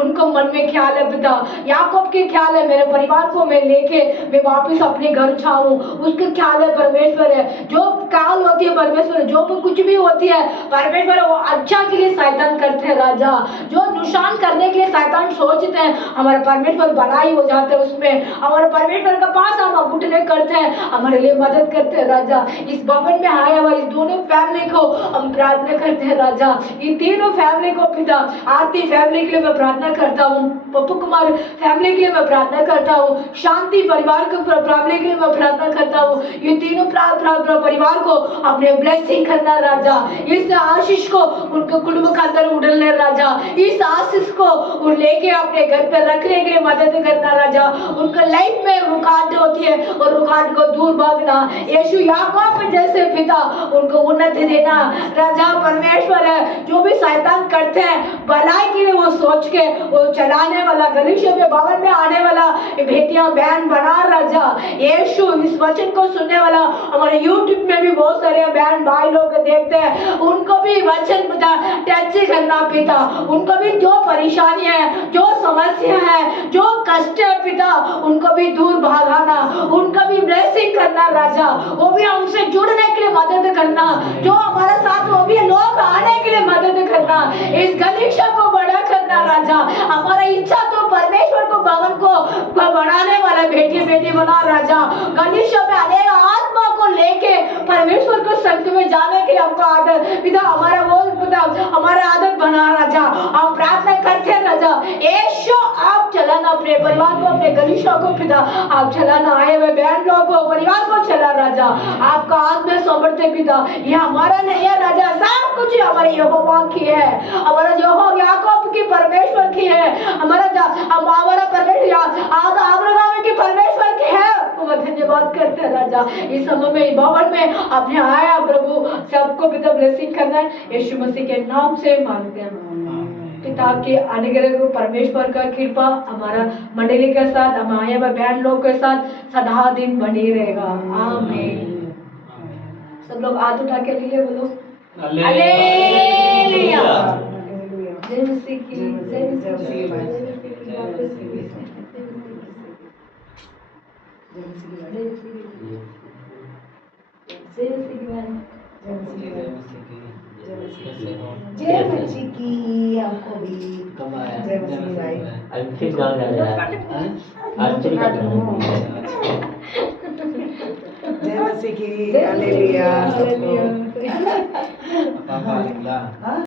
उनको मन में ख्याल है पिता, याकूब के ख्याल है मेरे परिवार को मैं लेके मैं वापस अपने घर जाऊं, उसके ख्याल है परमेश्वर है। जो काल होती है परमेश्वर, जो कुछ भी होती है परमेश्वर वो अच्छा के लिए शैतान करते हैं राजा। जो नुकसान करने के लिए शैतान सोचते हैं हमारे परमेश्वर भलाई हो जाते हैं उसमें। हमारे परमेश्वर के पास हम घुटने करते हैं, हमारे लिए मदद करते हैं राजा। इस भवन में आया हुआ इस दोनों फैमिली को हम प्रार्थना करते हैं राजा। इन तीनों फैमिली को पिता, आरती फैमिली के लिए मैं प्रार्थना करता हूँ, पप्पू कुमार फैमिली के लिए मैं प्रार्थना करता हूँ, शांति परिवार के फैमिली के लिए मैं प्रार्थना करता हूँ। ये तीनों परिवार को अपने ब्लेसिंग करना राजा, इस आशीष को उनके कुटुंब के अंदर उड़ने राजा, इस आशीष को लेके अपने घर पे रखने के लिए मदद करना राजा। उनके लाइफ में रुकावट होती है और रुकावट को दूर भागना। यीशु याकूब जैसे पिता उनको उन्नति देना राजा। परमेश्वर है जो भी शैतान करते हैं भलाई के लिए वो सोच के वो चलाने वाला, गलीचे में भवन में आने वाला बेटियां बहन बना राजा। यीशु इस वचन को सुनने वाला हमारे यूट्यूब में भी बहुत सारे बहन भाई लोग देखते हैं, उनको भी वचन पिता टच करना पिता, उनको भी जो परेशानी है, जो समस्या है, जो कष्ट है पिता उनको भी दूर भागाना, उनको भी ब्लेसिंग करना राजा। वो भी हमसे जुड़ने के लिए मदद करना, जो हमारे साथ वो भी लोग आने के लिए मदद करना, इस गलीचा को बड़ा करना राजा। हमारा इच्छा तो परमेश्वर को भवन को बनाने वाला बेटी बना राजा। कलीसिया में अनेक आत्मा को लेके परमेश्वर को संग में जाने के लिए हमको आदत पिता हमारा वो पिता हमारा आदत बना राजा। हम प्रार्थना करते हैं राजा, यीशु आप चलाना अपने परिवार को, अपने कलीसिया को पिता आप चलाना, आए हुए बहन लोग को परिवार को चला राजा। आपका हाथ में सौंपते पिता, ये हमारा नहीं है राजा, सब कुछ हमारे यहोवा की है, हमारा यहोवा याकूब की परमेश्वर की है, हमारा परमेश्वर अब्राहम की परमेश्वर की है। वो धन्यवाद करते हैं राजा। इस समय में इस भवन में आपने आया प्रभु, सबको पिता ब्लेसिंग करना है, यीशु मसीह के नाम से मांगते हैं पिता के अनुग्रह को, परमेश्वर का कृपा हमारा मंडली के साथ, हमारे बहन लोग के साथ सदा दिन बनी रहेगा। आमीन। सब लोग हाथ उठा के लिए बोलो हालेलुया। जय मसीह की, जय मसीह की। जय मसीह की आपको भी जय मसीह भाई। आज फिर गाँव जा रहा है, आज फिर जय मसीह की हालेलुया। पापा